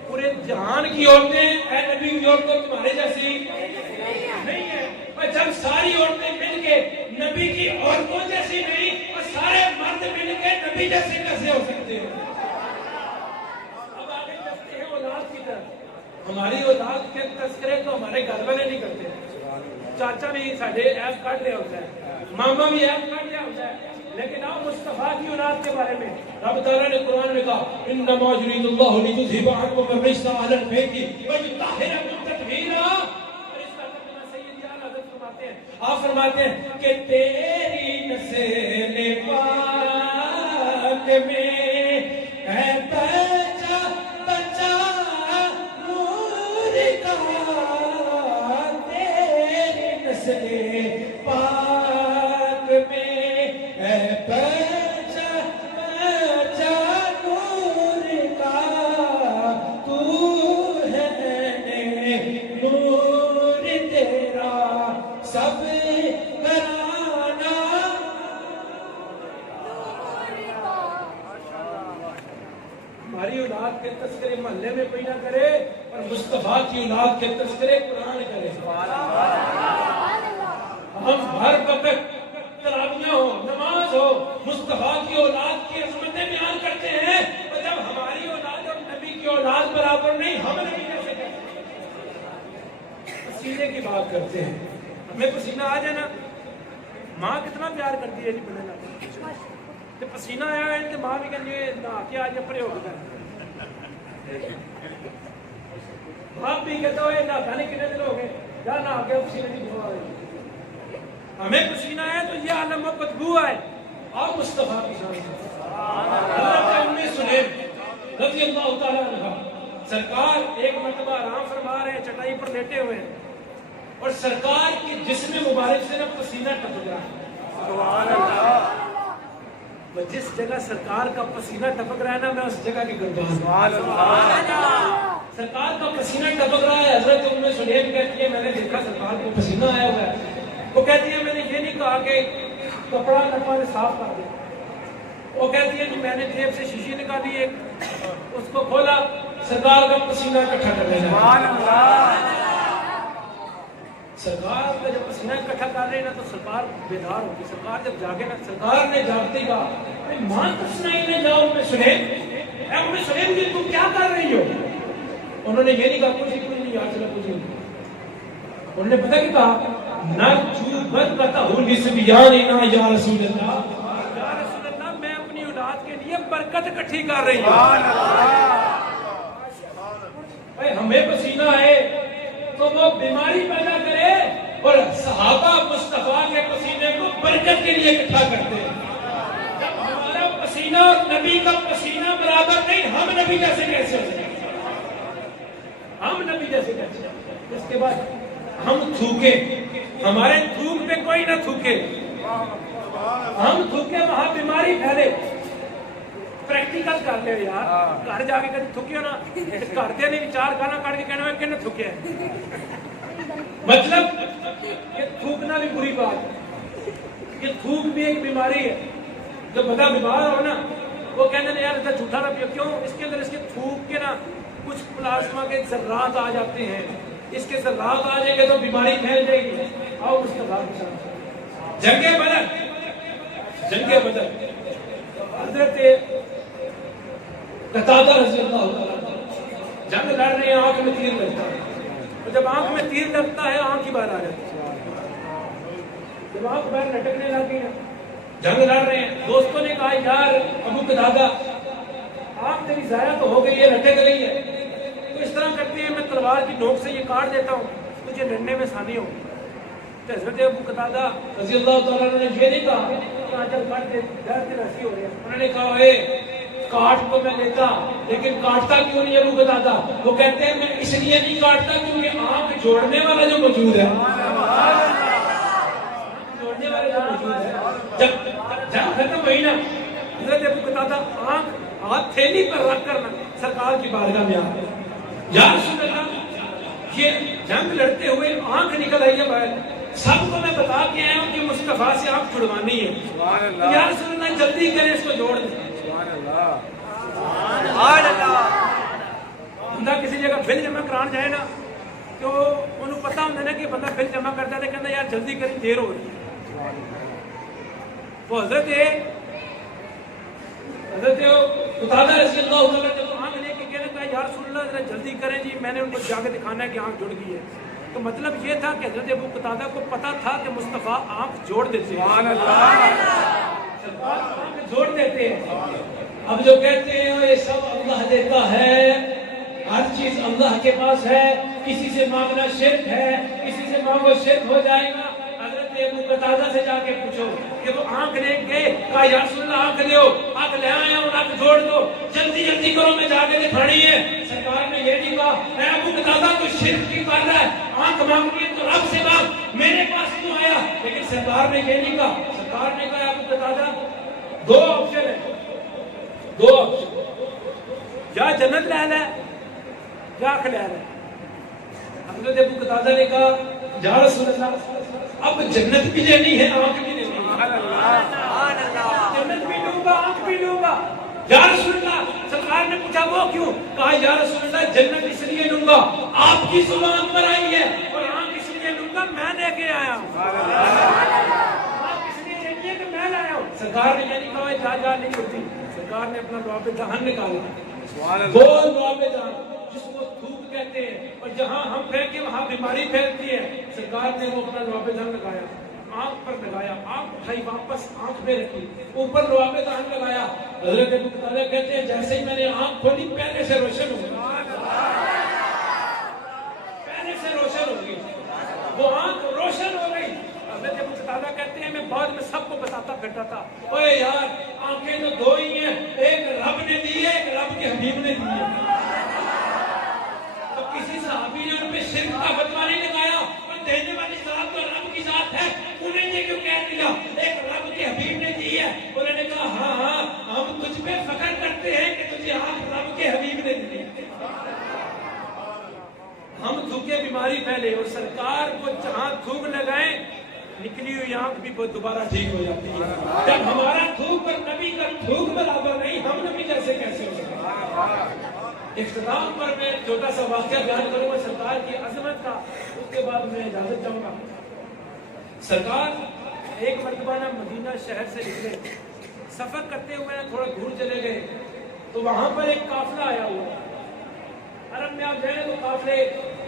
پورے جہان کی عورتیں اے نبی کی عورتوں تمہارے جیسی نہیں ہیں، اور جب ساری عورتیں مل کے نبی کی عورتوں جیسی نہیں، اور سارے مرد مل کے نبی جیسے کیسے ہو سکتے ہیں؟ اب آگے چلتے ہیں اولاد کی طرف۔ ہماری اولاد کے تذکرے تو ہمارے گھر والے نہیں کرتے، چاچا بھی ساڈے ایپ کاٹ لیا ہوتا ہے، ماما بھی ایپ کاٹ لیا ہوتا ہے، لیکن آؤ مصطفیٰ کی اولاد کے بارے میں رب تعالیٰ نے قرآن میں کہا انما یرید اللہ لیذھب عنکم الرجس اہل البیت ویطہرکم تطہیرا۔ آپ فرماتے ہیں کہ تیری نسل پاک میں ہے بچہ بچہ نور کا، تیری نسل پاک میں ہے بچہ بچہ نور کا، تو ہے نور تیرا سب کرانا۔ ہماری اولاد کے تذکرے محلے میں کوئی نہ کرے، اور مصطفیٰ کی اولاد کے تذکرے قرآن کرے۔ ہم ہر وقت تراویح ہو، نماز ہو، مصطفیٰ کی اولاد کی عظمتیں بیان کرتے ہیں، اور جب ہماری اولاد اور نبی کی اولاد برابر نہیں، ہم نہیں کیسے کرتے؟ پسینے کی بات کرتے ہیں، ہمیں پسینہ آ جائے نا، ماں کتنا پیار کرتی ہے جی بڑے نا، تو پسینہ آیا ہے تو ماں بھی کہنے نہا کے آج پرے ہو گیا، باپ بھی کہتا ہوئے نہاتا نہیں کتنے دن ہو گئے، یا نہا کے پسینے کی بخار آئی۔ ہمیں پسینہ آیا تو یہ عالم و بدبو آئے، اور مصطفیٰ کی شان حضرت ام سلیم رضی اللہ تعالیٰ عنہ سرکار ایک مرتبہ آرام فرما رہے ہیں، چٹائی پر لیٹے ہوئے ہیں، اور سرکار کے جسم مبارک سے نا پسینہ ٹپک رہا ہے۔ وہ جس جگہ سرکار کا پسینہ ٹپک رہا ہے نا، میں اس جگہ کی قربان ہوں۔ سرکار کا پسینہ ٹپک رہا ہے۔ حضرت ام سلیم کہتی ہے میں نے دیکھا سرکار کو پسینہ آیا ہوا ہے۔ وہ کہتی ہے میں نے یہ نہیں کہا کہ کپڑا لپا نے صاف کر دیا، وہ کہتی ہے کہ میں نے جیب سے شیشی نکالی ایک، اس کو کھولا، سرکار کا پسینہ اکٹھا کر رہے ہیں۔ سرکار کا جب پسینہ اکٹھا کر رہے ہیں نا تو سرکار بیدار ہوگی۔ سرکار جب جاگے نا، سرکار نے جاگتے ہی کہا ماں تسنائی نے جاؤ میں سلیم، اے ام سلیم جی تم کیا کر رہی ہو؟ انہوں نے یہ نہیں کہا کچھ نہیں یا چلا کچھ نہیں، انہوں نے پتہ کیا کہا نرجو برکتہ لسبیاننا یا رسول اللہ، یا رسول اللہ میں اپنی اولاد کے لیے برکت اکٹھی کر رہی ہوں۔ بھائی ہمیں پسینہ ہے تو وہ بیماری پیدا کرے، اور صحابہ مصطفیٰ کے پسینے کو برکت کے لیے اکٹھا کرتے ہیں۔ جب ہمارا پسینہ اور نبی کا پسینہ برابر نہیں، ہم نبی جیسے کیسے ہو سکتے؟ ہم نبی جیسے کیسے؟ اس کے بعد ہم تھوکے، ہمارے تھوک پہ کوئی نہ تھوکے، ہم تھوکے وہاں بیماری پھیلے۔ پریکٹیکل کر لے یار، گھر جا کے کبھی تھوکیو نا، گھر دے نہیں چار گانا کٹ کے کہنا ہے کہ نہ تھوکے، مطلب یہ تھوکنا بھی بری بات ہے، یہ تھوک بھی ایک بیماری ہے۔ جو بندہ بیمار ہو نا، وہ کہنے ہیں یار ادھر جھوٹا نہ پیو، کیوں؟ اس کے اندر اس کے تھوک کے نا کچھ پلازما کے ذرات آ جاتے ہیں، اس کے ذرات آ جائیں گے تو بیماری پھیل جائے گی۔ آؤ اس کا جنگ بدر، جنگ بدر حضرت قتادہ رضی اللہ عنہ جنگ لڑ رہے ہیں، آنکھ میں تیر لگتا ہے، اور جب آنکھ میں تیر لگتا ہے آنکھ ہی باہر آ جاتی ہے، جب آنکھ باہر لٹکنے لگی ہے، جنگ لڑ رہے ہیں۔ دوستوں نے کہا یار ابو قتادہ آنکھ تیری ضائع تو ہو گئی ہے، لٹک رہی ہے، تو اس طرح کرتے ہیں میں تلوار کی نوک سے یہ کاٹ دیتا ہوں، تجھے لڑنے میں آسانی ہو۔ تو حضرت ابو قتادہ رضی اللہ تعالیٰ نے یہ نہیں کہا کہ چل کاٹ دے، درد رسی ہو رہی ہے، انہوں نے کہا اے کاٹ تو میں لیتا لیکن کاٹتا کیوں نہیں ابو قتادہ؟ وہ کہتے ہیں میں اس لیے نہیں کاٹتا کیونکہ آنکھ جوڑنے والا جو موجود ہے، جوڑنے والا جو موجود ہے، جب جنگ ختم ہوئی نا، حضرت ابو قتادہ آنکھ ہاتھ تھیلی پر رکھ کر سرکار کی بارگاہ میں آ گئے، یا رسول اللہ یہ جنگ لڑتے ہوئے آنکھ نکل آئی ہے باہر، سب کو میں بتا کے آیا ہوں کہ مصطفیٰ سے آنکھ جڑوانی ہے، یا رسول اللہ جلدی کریں اس کو جوڑ دیں۔ بندہ کسی جگہ بل جمع کران جائے نا تو انہوں پتا ہوتا ہے نا کہ بندہ بل جمع کرتا ہے، کہتا یار جلدی کریں دیر ہو رہی ہے۔ وہ حضرت قتادہ رضی اللہ عنہ جب آنکھ لے کے کہنے کہا یا رسول اللہ ذرا جلدی کریں جی، میں نے ان کو جا کے دکھانا ہے کہ آنکھ جڑ گئی ہے۔ تو مطلب یہ تھا کہ حضرت ابو قتادہ کو پتا تھا کہ مصطفیٰ آنکھ جوڑ دیتے ہیں، آنکھ جوڑ دیتے ہیں۔ اب جو کہتے ہیں یہ سب اللہ دیتا ہے، ہر چیز اللہ کے پاس ہے، کسی سے مانگنا شرک ہے، کسی سے مانگو شرک ہو جائے گا۔ حضرت ابو قتادہ سے جا کے پوچھو کہ وہ آنکھ لے گئے، کہا یا رسول اللہ آنکھ لے آیا ہوں، آنکھ جوڑ دو، جلدی جلدی کرو میں جا کے دکھانی ہے۔ سرکار نے یہ نہیں کہا اے ابو قتادہ تو شرک کی کر رہا ہے، آنکھ مانگنی ہے تو رب سے مانگ، میرے پاس کیوں آیا؟ لیکن سرکار نے یہ نہیں کہا، سرکار نے کہا ابو قتادہ دو آپشن ہے، دو آپشن، یا جنت لے لے یا آنکھ لے لے۔ حضرت ابو قتادہ نے کہا یا رسول اللہ اب جنت بھی لینی ہے آنکھ بھی لینی ہے، جنت بھی لوں گا آنکھ بھی لوں گا۔ یا رسول اللہ، سرکار نے پوچھا وہ کیوں؟ کہا یا رسول اللہ جنت اس لیے لوں گا آپ کی زبان پر آئی ہے، اور آنکھ اس لیے لوں گا میں لے کے آیا ہوں، آنکھ اس لیے لینی ہے کہ میں لایا ہوں۔ سرکار نے یہ نہیں کہا جا نہیں ہوتی، سرکار نے اپنا لعاب دہن نکالا، وہ لعاب دہن جس کو تھوک کہتے ہیں، اور جہاں ہم پھینکے وہاں بیماری پھیلتی ہے، سرکار نے وہ اپنا لعاب دہن لگایا، آنکھ پر لگایا، آنکھ اٹھائی واپس آنکھ میں رکھی، اوپر لعاب دہن لگایا۔ حضرت ابو قتادہ کہتے ہیں جیسے ہی میں نے آنکھ کھولی پہلے سے روشن ہو گئی، پہلے سے روشن ہو گئی، وہ آنکھ روشن ہو گئی۔ حضرت ابو قتادہ کہتے ہیں میں بعد میں سب کو بتاتا پھرتا تھا، اوے یار آنکھیں تو دو ہی ہیں، ایک رب نے دی ہے، ایک رب کے حبیب نے دی ہے۔ تو کسی صحابی نے ان پہ شرک کا فتویٰ نہیں لگایا، اور دینے والی ذات تو رب کی ذات ہے، انہیں یہ کیوں کہہ دیا ایک رب کے حبیب نے دی ہے؟ انہوں نے کہا ہاں ہاں کہتے ہیں کہ تجھے آنکھ رب کے حبیب نے دی. ہم تھوکے بیماری پھیلے اور سرکار کو جہاں تھوک لگائیں نکلی ہوئی آنکھ بھی دوبارہ ٹھیک ہو جاتی ہے. جب ہمارا تھوک پر نبی کا تھوک برابر نہیں, ہم نبی جیسے کیسے ہو سکتے. اختتام پر میں چھوٹا سا واقعہ بیان کروں گا سرکار کی عظمت کا, اس کے بعد میں اجازت چاہوں گا. سرکار ایک مرتبہ نہ مدینہ شہر سے نکلے, سفر کرتے ہوئے تھوڑا دور چلے گئے تو وہاں پر ایک قافلہ آیا ہوا. عرب میں آپ جائیں تو قافلے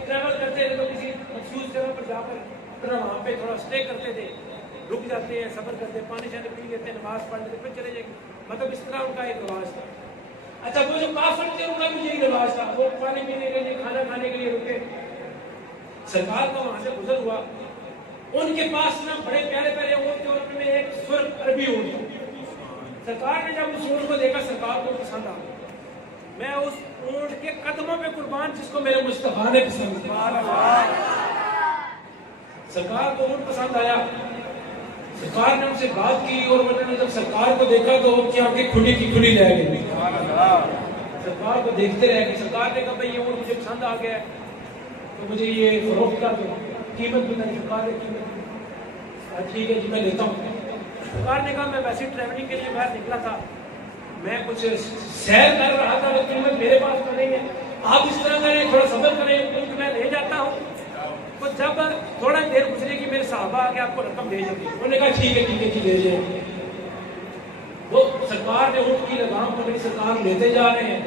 ٹریول کرتے تھے تو کسی مخصوص جگہ پر جا کر وہاں پہ تھوڑا اسٹے کرتے تھے, رک جاتے ہیں, سفر کرتے, پانی شانی پی لیتے, نماز پڑھ لیتے, پھر چلے جائیں. مطلب اس طرح ان کا ایک رواج تھا. اچھا وہ جو کافر تھے ان کا بھی یہی رواج تھا, وہ پانی پینے کے لیے, کھانا کھانے کے لیے رکے. سرکار کا وہاں سے گزر ہوا, ان کے پاس نا بڑے پیارے پیارے اونٹ تھے, ان میں ایک سرخ عربی اونٹ تھا. سرکار نے جب اس اونٹ کو دیکھا سرکار کو پسند آ گیا. میں اس اونٹ کے قدموں پہ قربان جس کو میرے مصطفیٰ نے پسند کیا. سرکار کو اونٹ پسند آیا, سرکار نے ان سے بات کی اور انہوں نے جب سرکار کو دیکھا تو ان کی آنکھیں کھلی کی کھلی رہ گئی. سرکار کو دیکھتے رہ گئے. سرکار نے کہا بھائی یہ اونٹ مجھے پسند آ گیا ہے تو مجھے یہ فروخت کر دو, قیمت بتائیے. سرکار نے قیمت ٹھیک ہے جی میں لیتا ہوں. سرکار نے کہا میں ویسے ٹریولنگ کے لیے باہر نکلا تھا, میں کچھ سیر کر رہا تھا, لیکن قیمت میرے پاس تو نہیں ہے, آپ اس طرح کریں تھوڑا صبر کریں کیونکہ میں لے جاتا ہوں. تو جب تھوڑا دیر گزرے گی میرے صحابہ آ کے آپ کو رقم دے جائیں گے. انہوں نے کہا ٹھیک ہے جی لے جائیں گے. وہ سرکار نے اونٹ کی لگام پکڑی, سرکار لیتے جا رہے ہیں.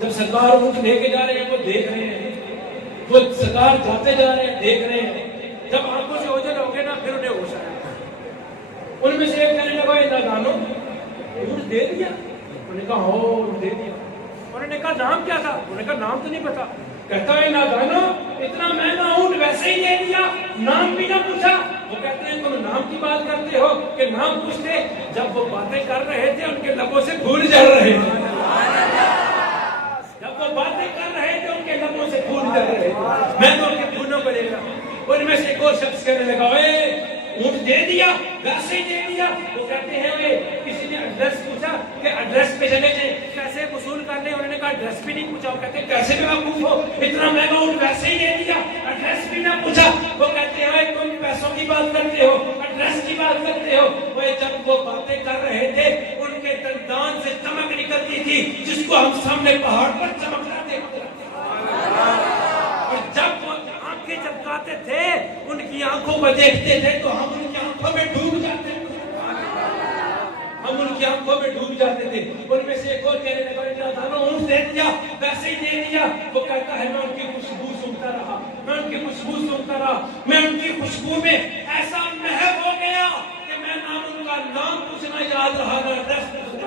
جب سرکار اونٹ لے کے جا رہے ہیں وہ دیکھ رہے ہیں, وہ سرکار جاتے جا رہے ہیں دیکھ رہے ہیں. جب آنکھوں سے اوجھل ہو گئے نا پھر انہیں ہوش آیا. ان میں سے ایک کہنے لگا یہ نادانو اونٹ دے دیا. انہوں نے کہا ہو دے دیا. انہوں نے کہا نام کیا تھا؟ انہوں نے کہا نام تو نہیں پتا. کہتا ہے نادانو اتنا مہنگا اونٹ ویسے ہی دے دیا, نام بھی نہ پوچھا. وہ کہتے ہیں تم نام کی بات کرتے ہو کہ نام پوچھتے. جب وہ باتیں کر رہے تھے ان کے لبوں سے پھول جھڑ رہے تھے. جب وہ باتیں کر رہے تھے ان کے لبوں سے پھول جھڑ رہے تھے. میں تو ان کے پھولوں کو لے گا. ان میں سے ایک اور شخص کہنے لگا اونٹ دے دیا ویسے ہی دے دیا. وہ کہتے ہیں کسی نے ایڈریس پوچھا کہ ایڈریس پہ چلے جائیں, پیسے وصول کر لیں. انہوں نے کہا ایڈریس بھی نہیں پوچھا. وہ کہتے ہیں کیسے بیوقوف ہو, اتنا مہنگا اونٹ ویسے ہی دے دیا, ایڈریس بھی نہ پوچھا. وہ کہتے ہیں تم پیسوں کی بات کرتے ہو, ایڈریس کی بات کرتے ہو. وہ جب وہ باتیں کر رہے تھے ان کے دندان سے چمک نکلتی تھی جس کو ہم سامنے پہاڑ پر چمکنا دیکھتے. اور جب وہ آنکھیں چمکاتے تھے ان کی آنکھوں کو دیکھتے تھے تو ہم ان کی آنکھوں میں ڈوب جاتے تھے. ہم ان کی آنکھوں میں ڈوب جاتے تھے. ان میں سے ایک اور کہنے لگا اونٹ دے دیا ویسے ہی دے دیا. وہ کہتا ہے میں ان کی خوشبو سونگتا رہا, میں ان کی خوشبو سونگتا رہا, میں ان کی خوشبو میں ایسا محب ہو گیا کہ میں نہ ان کا نام پوچھنا یاد رہا نہ ایڈریس پوچھنا.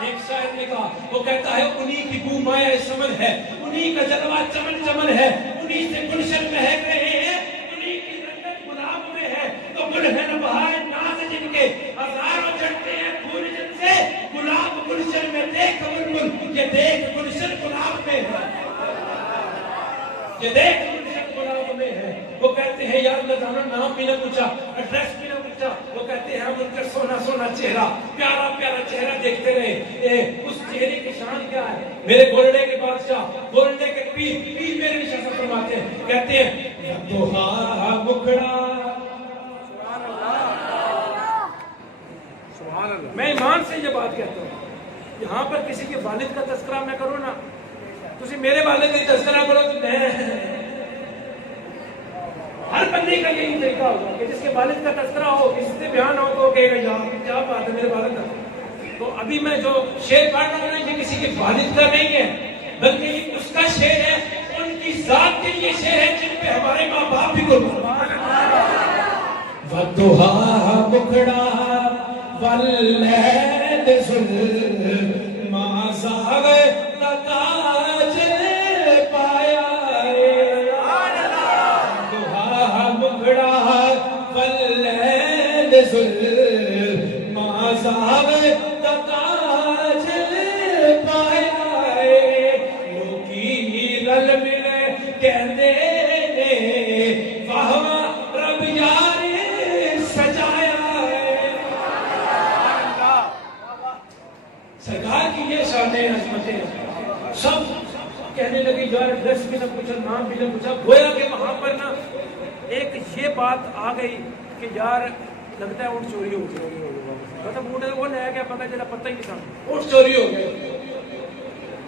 ایک شاعر نے کہا, وہ کہتا ہے انہی کی بو مایا سمن ہے, انہی کا جلوہ چمن چمن ہے, انہی سے گلشن مہک رہے ہیں, انہی کی رنگت گلاب میں ہے. تو گل ہے نہ بہائے ناز جن کے ہزاروں چڑھتے ہیں پھول جن سے, گلاب گلشن میں دیکھ بلبل یہ دیکھ گلشن گلاب میں ہے, یہ دیکھ گلشن گلاب میں ہے. وہ کہتے ہیں یار اللہ تعالیٰ نام بھی نہ پوچھا, ایڈریس بھی نہ پوچھا. وہ کہتے ہیں ہم ان کا سونا سونا چہرہ, پیارا پیارا چہرہ دیکھتے رہے. اس چہرے کی شان کیا ہے؟ میرے گولڈے کے بادشاہ, گولڈے کے پیر میرے نشان فرماتے ہیں, کہتے ہیں دوہا مکھڑا. میں ایمان سے یہ بات کہتا ہوں, یہاں پر کسی کے والد کا تذکرہ میں کروں نا, تسی میرے والد کا تذکرہ کرو تو میں ہر بندے کا یہی طریقہ ہوگا کہ جس کے والد کا تذکرہ ہو, کسی سے بیان ہو تو کہے گا یار کیا بات ہے میرے والد کا. تو ابھی میں جو شعر پڑھ رہا ہوں یہ کسی کے والد کا نہیں ہے بلکہ یہ اس کا شعر ہے, ان کی ذات کے لیے شعر ہے جن پہ ہمارے ماں باپ بھی قربان. وَدُّہَا مُکھڑا وَاللَّيْلِ ظُلْمَا زَاغَ تَاج پایا. وَدُّہَا مُکھڑا وَاللَّيْلِ ظُلْمَا زَاغَ تاج پایا. لوکی رل ملے کہندے نے واہ رب یار سجایا. ایڈریس بھی نہ پوچھا, نام بھی نہ پوچھا. گویا کہ وہاں پر نا ایک یہ بات آ گئی کہ یار لگتا ہے اونٹ چوری ہو گئی. مطلب اونٹ وہ لے گیا, پتہ چلا پتہ ہی نہیں تھا اونٹ چوری ہو گئے.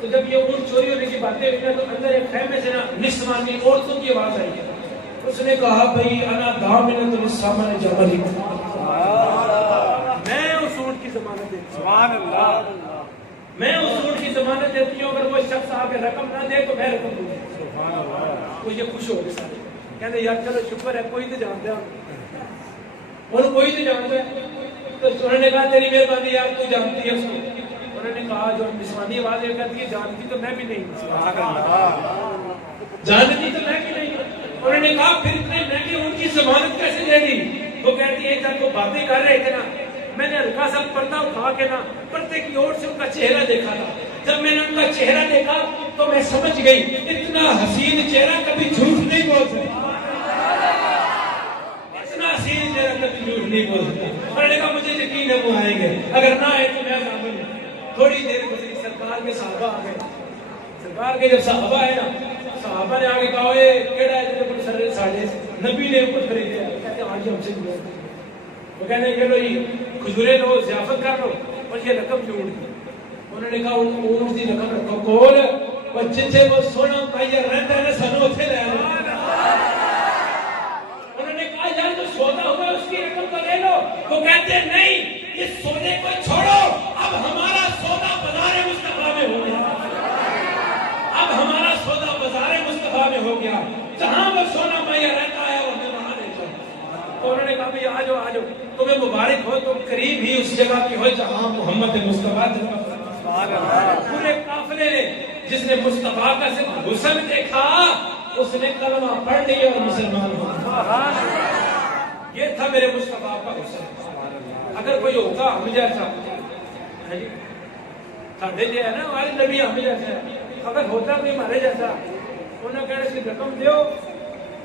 تو جب یہ اونٹ چوری ہونے کی باتیں ہوئی تو اندر ایک خیمے سے نا نسوانی عورتوں کی آواز آئی. اس نے کہا بھائی انا دامنۃ للثمن جبل, میں اس اونٹ کی ضمانت دیتی ہوں. سبحان اللہ. میں اس اونٹ کی ضمانت دیتی ہوں, اگر وہ شخص آ کے رقم نہ دے تو میں رقم دوں گا. سبحان اللہ. وہ یہ خوش ہو گئے سارے, کہتے یار چلو شکر ہے کوئی تو جانتا ہے, اور کوئی تو جانتا ہے. تو انہوں نے کہا تیری مہربانی یار تو جانتی ہے اس کو. انہوں نے کہا جو نسوانی آواز یہ کہتی ہے جانتی تو میں بھی نہیں, جانتی تو میں بھی نہیں. انہوں نے کہا پھر اتنے مہنگی ان کی ضمانت کیسے دے دی؟ وہ کہتی ہے جب وہ باتیں کر رہے تھے نا, میں نے ہلکا سا پردہ اٹھا کے نا پردے کی اور سے ان کا چہرہ دیکھا تھا. جب میں نے ان کا چہرہ دیکھا تو میں سمجھ گئی اتنا حسین چہرہ کبھی جھوٹ نہیں بول سکتا, اتنا حسین چہرہ کبھی جھوٹ نہیں بول سکتا. انہوں نے کہا مجھے یقین ہے وہ آئیں گے, اگر نہ آئے تو میں ضامن ہوں. تھوڑی دیر گزری, سرکار کے صحابہ آ گئے. سرکار کے جب صحابہ آئے نا, صحابہ نے آگے کہا اے کیڑا ہے جے کوئی سر ساڈے نبی نے اوپر خریدے, کہتے ہیں آج ہم سے دعا. وہ کہتے ہیں کہ لو یہ کھجورے لو, ضیافت کر لو, اور یہ رقم جوڑ دی. انہوں نے کہا اونٹ دی رقم رکھو کول, اور جتھے وہ سونا پائیا رہتا ہے نا سانو اوتھے لے آو. انہوں نے کہا یار جو سودا ہوا اس کی رقم تو لے لو. وہ کہتے ہیں نہیں, اس سودے کو چھوڑو, اب ہمارا سودا بازار مصطفیٰ میں ہو گیا. اب ہمارا سودا بازار مصطفیٰ میں ہو گیا, جہاں وہ سونا پائیا رہتا ہے وہ ہمیں وہاں لے جاؤ. تو انہوں نے کہا بھئی آ جاؤ, تمہیں مبارک ہو, تم قریب ہی اس جگہ کی ہو جہاں محمد مصطفیٰ. پورے قافلے نے جس نے مصطفیٰ کا صرف حسن دیکھا اس نے کلمہ پڑھ لیا اور مسلمان ہوا. یہ تھا میرے مصطفیٰ کا حسن. اگر کوئی ہوتا ہم جیسا, ساڈے جو ہے نا ہمارے نبی ہم جیسا ہے, اگر ہوتا کوئی ہمارے جیسا, انہیں کہنا سی رقم دیو,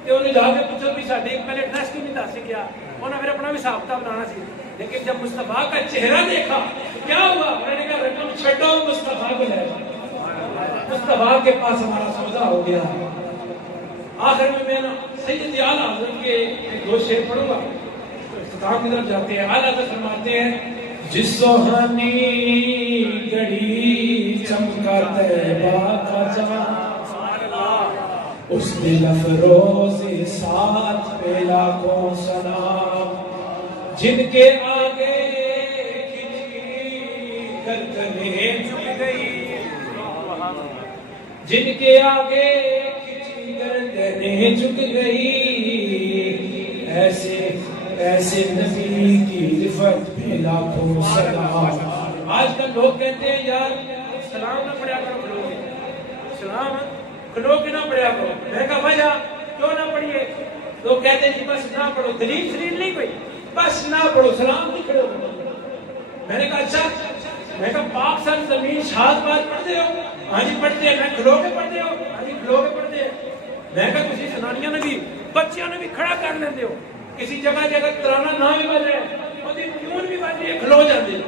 تو انہیں جا کے پوچھو بھی ساڈے پہلے ایڈریس کیوں نہیں دس گیا, انہیں پھر اپنا بھی حساب کتاب بنانا سی. لیکن جب مصطفیٰ کا چہرہ دیکھا کیا ہوا, انہوں نے کہا رقم چھڈو, مصطفیٰ کو لے جاؤ. مصطفیٰ کے پاس ہمارا سودا ہو گیا. آخر میں نا سید اعلیٰ حضرت کے دو شعر پڑھوں گا, اختتام کی طرف جاتے ہیں. اعلیٰ حضرت فرماتے ہیں جس سوہانی گھڑی چمکا طیبہ کا جہاں, اس دل افروز ساتھ پہ لاکھوں سلام, جن کے آگے کھچی گردنیں جھک گئی, جن کے آگے کھچی گردنیں جھک گئی, ایسے ایسے نبی کی رفت پہ لاکھوں سلام. آج کل لوگ کہتے ہیں یار سلام نہ پڑھیا کرو, کھلو کے سلام کھلو کے نہ پڑھیا کرو. میں کہا وجہ کیوں نہ پڑھیے؟ لوگ کہتے ہیں جی بس نہ پڑھو, دلیل شریف نہیں کوئی, بس نہ پڑھو, سلام نہیں کھڑے ہو. میں نے کہا اچھا, میں کہا پاک سر زمین شاد بات پڑھتے ہو؟ ہاں جی پڑھتے ہیں. میں کھلو کے پڑھتے ہو؟ ہاں جی کھلو کے پڑھتے ہیں. میں کہا کسی زنانیاں نے بھی بچیاں نے بھی کھڑا کر لیتے ہو, کسی جگہ جگہ ترانہ نہ بھی بج رہا ہے, اور ٹیون بھی بج رہی ہے, کھلو جاتے ہو.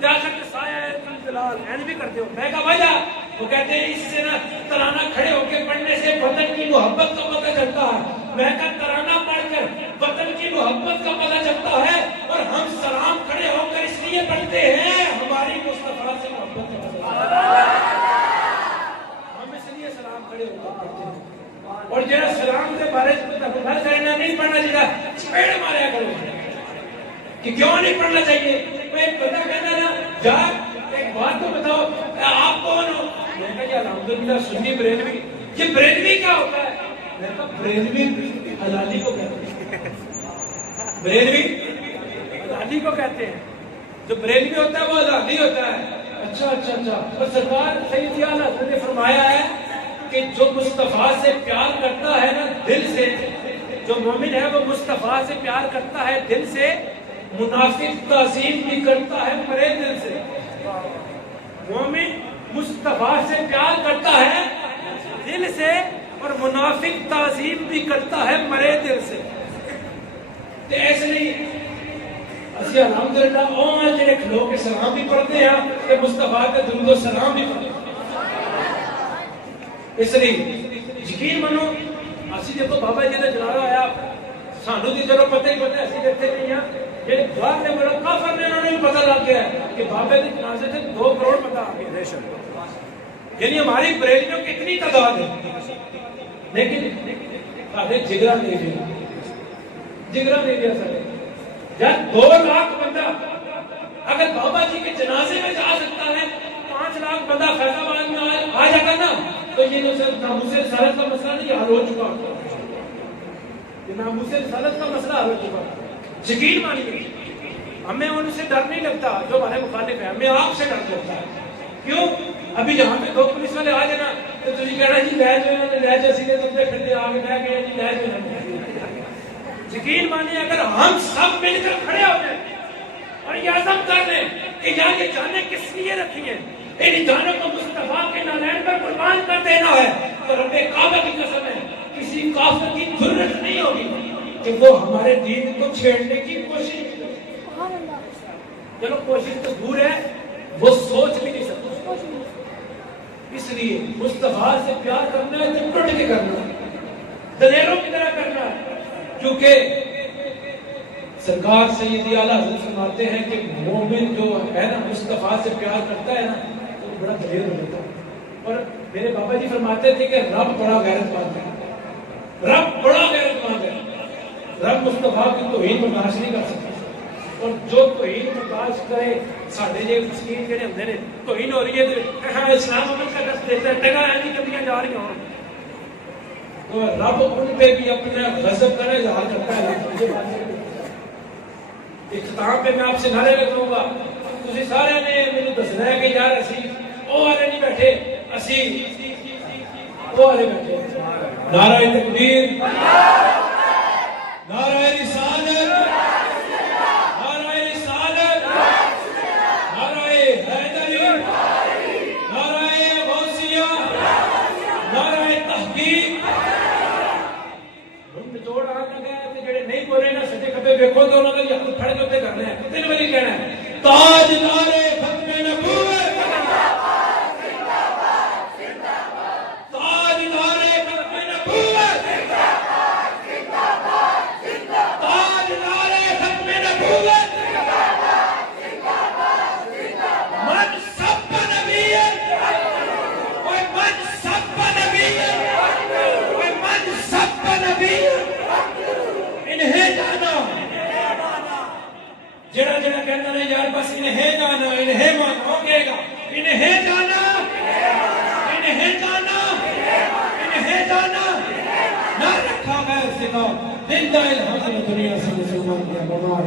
کیا کرتے سایہ ہے فلال این بھی کرتے ہو. میں کہا وجہ, وہ کہتے ہیں اس سے نا ترانہ کھڑے ہو کے پڑھنے سے وطن کی محبت کا پتہ چلتا ہے. میں کہا ترانہ پڑھ کر وطن کی محبت کا پتہ چلتا ہے, اور ہم سلام کھڑے ہو کر اس لیے پڑھتے ہیں ہماری مصطفیٰ سے محبت کا پتہ چلتا ہے. ہم اس لیے سلام کھڑے ہو کر پڑھتے ہیں. اور جہاں سلام کے بارے میں نہیں پڑھنا چاہیے, چھیڑ ماریا کرو کہ کیوں نہیں پڑھنا چاہیے. ایک بندہ کہنا نا جا ایک بات تو بتاؤ آپ کون ہو؟ میں کہا یہ الحمدللہ سنی بریلوی. یہ بریلوی کیا ہوتا ہے؟ میں کہا بریلوی حلالی کو کہتے ہیں. بریلوی حلالی کو کہتے ہیں. جو بریلوی ہوتا ہے وہ حلالی ہوتا ہے. اچھا اچھا اچھا. اور سرکار سید اعلیٰ حضرت نے فرمایا ہے کہ جو مصطفیٰ سے پیار کرتا ہے نا دل سے, جو مومن ہے وہ مصطفیٰ سے پیار کرتا ہے دل سے, منافق تعظیم بھی کرتا ہے مرے دل سے. مومن مصطفیٰ سے پیار کرتا ہے دل سے, اور منافق تعظیم بھی کرتا ہے مرے دل سے. تو ایسے نہیں اسی الحمدللہ اور جڑے کھلو کے سلام بھی پڑھتے ہیں کہ مصطفیٰ کے درود و سلام بھی پڑھتے ہیں. اس لیے یقین منو اسی دیکھو بابا جی کا جنازہ آیا سانو تو چلو پتہ ہی پتہ اسی دیکھتے نہیں ہیں جہاں باہر نے بڑا کافر نے انہوں نے بھی پتہ لگ گیا ہے کہ بابے کے جنازے سے 2 کروڑ بندہ آ گیا یعنی ہماری بریلیوں کی اتنی تعداد ہے لیکن سارے جگرا دے دیا جگرا دے دیا سارے جب 2 لاکھ بندہ اگر بابا جی کے جنازے میں جا سکتا ہے 5 لاکھ بندہ فیض آباد میں آ جاتا نا تو یہ تو صرف ناموس رسالت کا مسئلہ نہیں حل ہو چکا یہ ناموس رسالت کا مسئلہ حل ہو چکا یقین مانیے ہمیں ان سے ڈر نہیں لگتا جو ہمارے مخالف ہیں ہمیں آپ سے ڈر لگتا ہے کیوں ابھی جہاں پہ 2 پولیس والے آ جانا تو تجھے کہنا جی لے جو لے جو سیدھے تم سے پھر آگے بہ گئے جی لے جو یقین مانیے اگر ہم سب مل کر کھڑے ہو جائیں اور یہ عزم کر لیں کہ یار یہ جانیں کس لیے رکھی ہیں ان جانوں کو مصطفیٰ کے نالین پر قربان کر دینا ہے تو رب کعبہ کی قسم ہے کسی کافر کی ضرورت نہیں ہوگی کہ وہ ہمارے دین کو چھیڑنے کی کوشش کرے چلو کوشش تو دور ہے وہ سوچ بھی نہیں سکتا اس لیے مصطفیٰ سے پیار کرنا ہے تو ٹوٹ کے کرنا ہے دلیروں کی طرح کرنا ہے کیونکہ سرکار سیدی اعلیٰ حضرت فرماتے ہیں کہ مومن جو ہے نا مصطفیٰ سے پیار کرتا ہے نا تو بڑا دلیر ہوتا ہے اور میرے بابا جی فرماتے تھے کہ رب بڑا غیرت مند ہے رب بڑا غیرت مند ہے رب مصطفیٰ کی توہین برداشت نہیں کر سکتا اور جو توہین برداشت کرے ساڈے جے مسکین جڑے ہوندے نے توہین ہو رہی ہے تو اسلام عمل کا دس دیتا ہے ٹگا ایسی کمیاں جا رہی ہوں تو رب ان پہ بھی اپنا غضب کا اظہار کرتا ہے اختتام پہ میں آپ سے نعرے لگاؤں گا تسی سارے نے مجھے دسنا ہے کہ یار اسی او والے نہیں بیٹھے اسی او والے بیٹھے نعرہ تکبیر نعرہ رسالت نعرہ رسالت نعرہ حیدری نعرہ غوثیہ نعرہ تحقیق ہم جوڑ آ لگا ہے کہ جڑے نہیں بولے نا سجے کبے دیکھو تو انہوں نے یہ کھڑے ہوتے کرنے ہیں کتنے بجے کہنا ہے تاجدار ختم نبوت تاجدار ختم نبوت تاجدار ختم نبوت من سب نبی کوئی من سب نبی کوئی من سب نبی انہیں جانا جڑا جڑا کہنا ہے یار بس انہیں جانا انہیں مانو گے گا انہیں جانا انہیں جانا انہیں جانا نہ رکھا غیر سکا زندہ الحمد دنیا سے مسلمان کیا بمار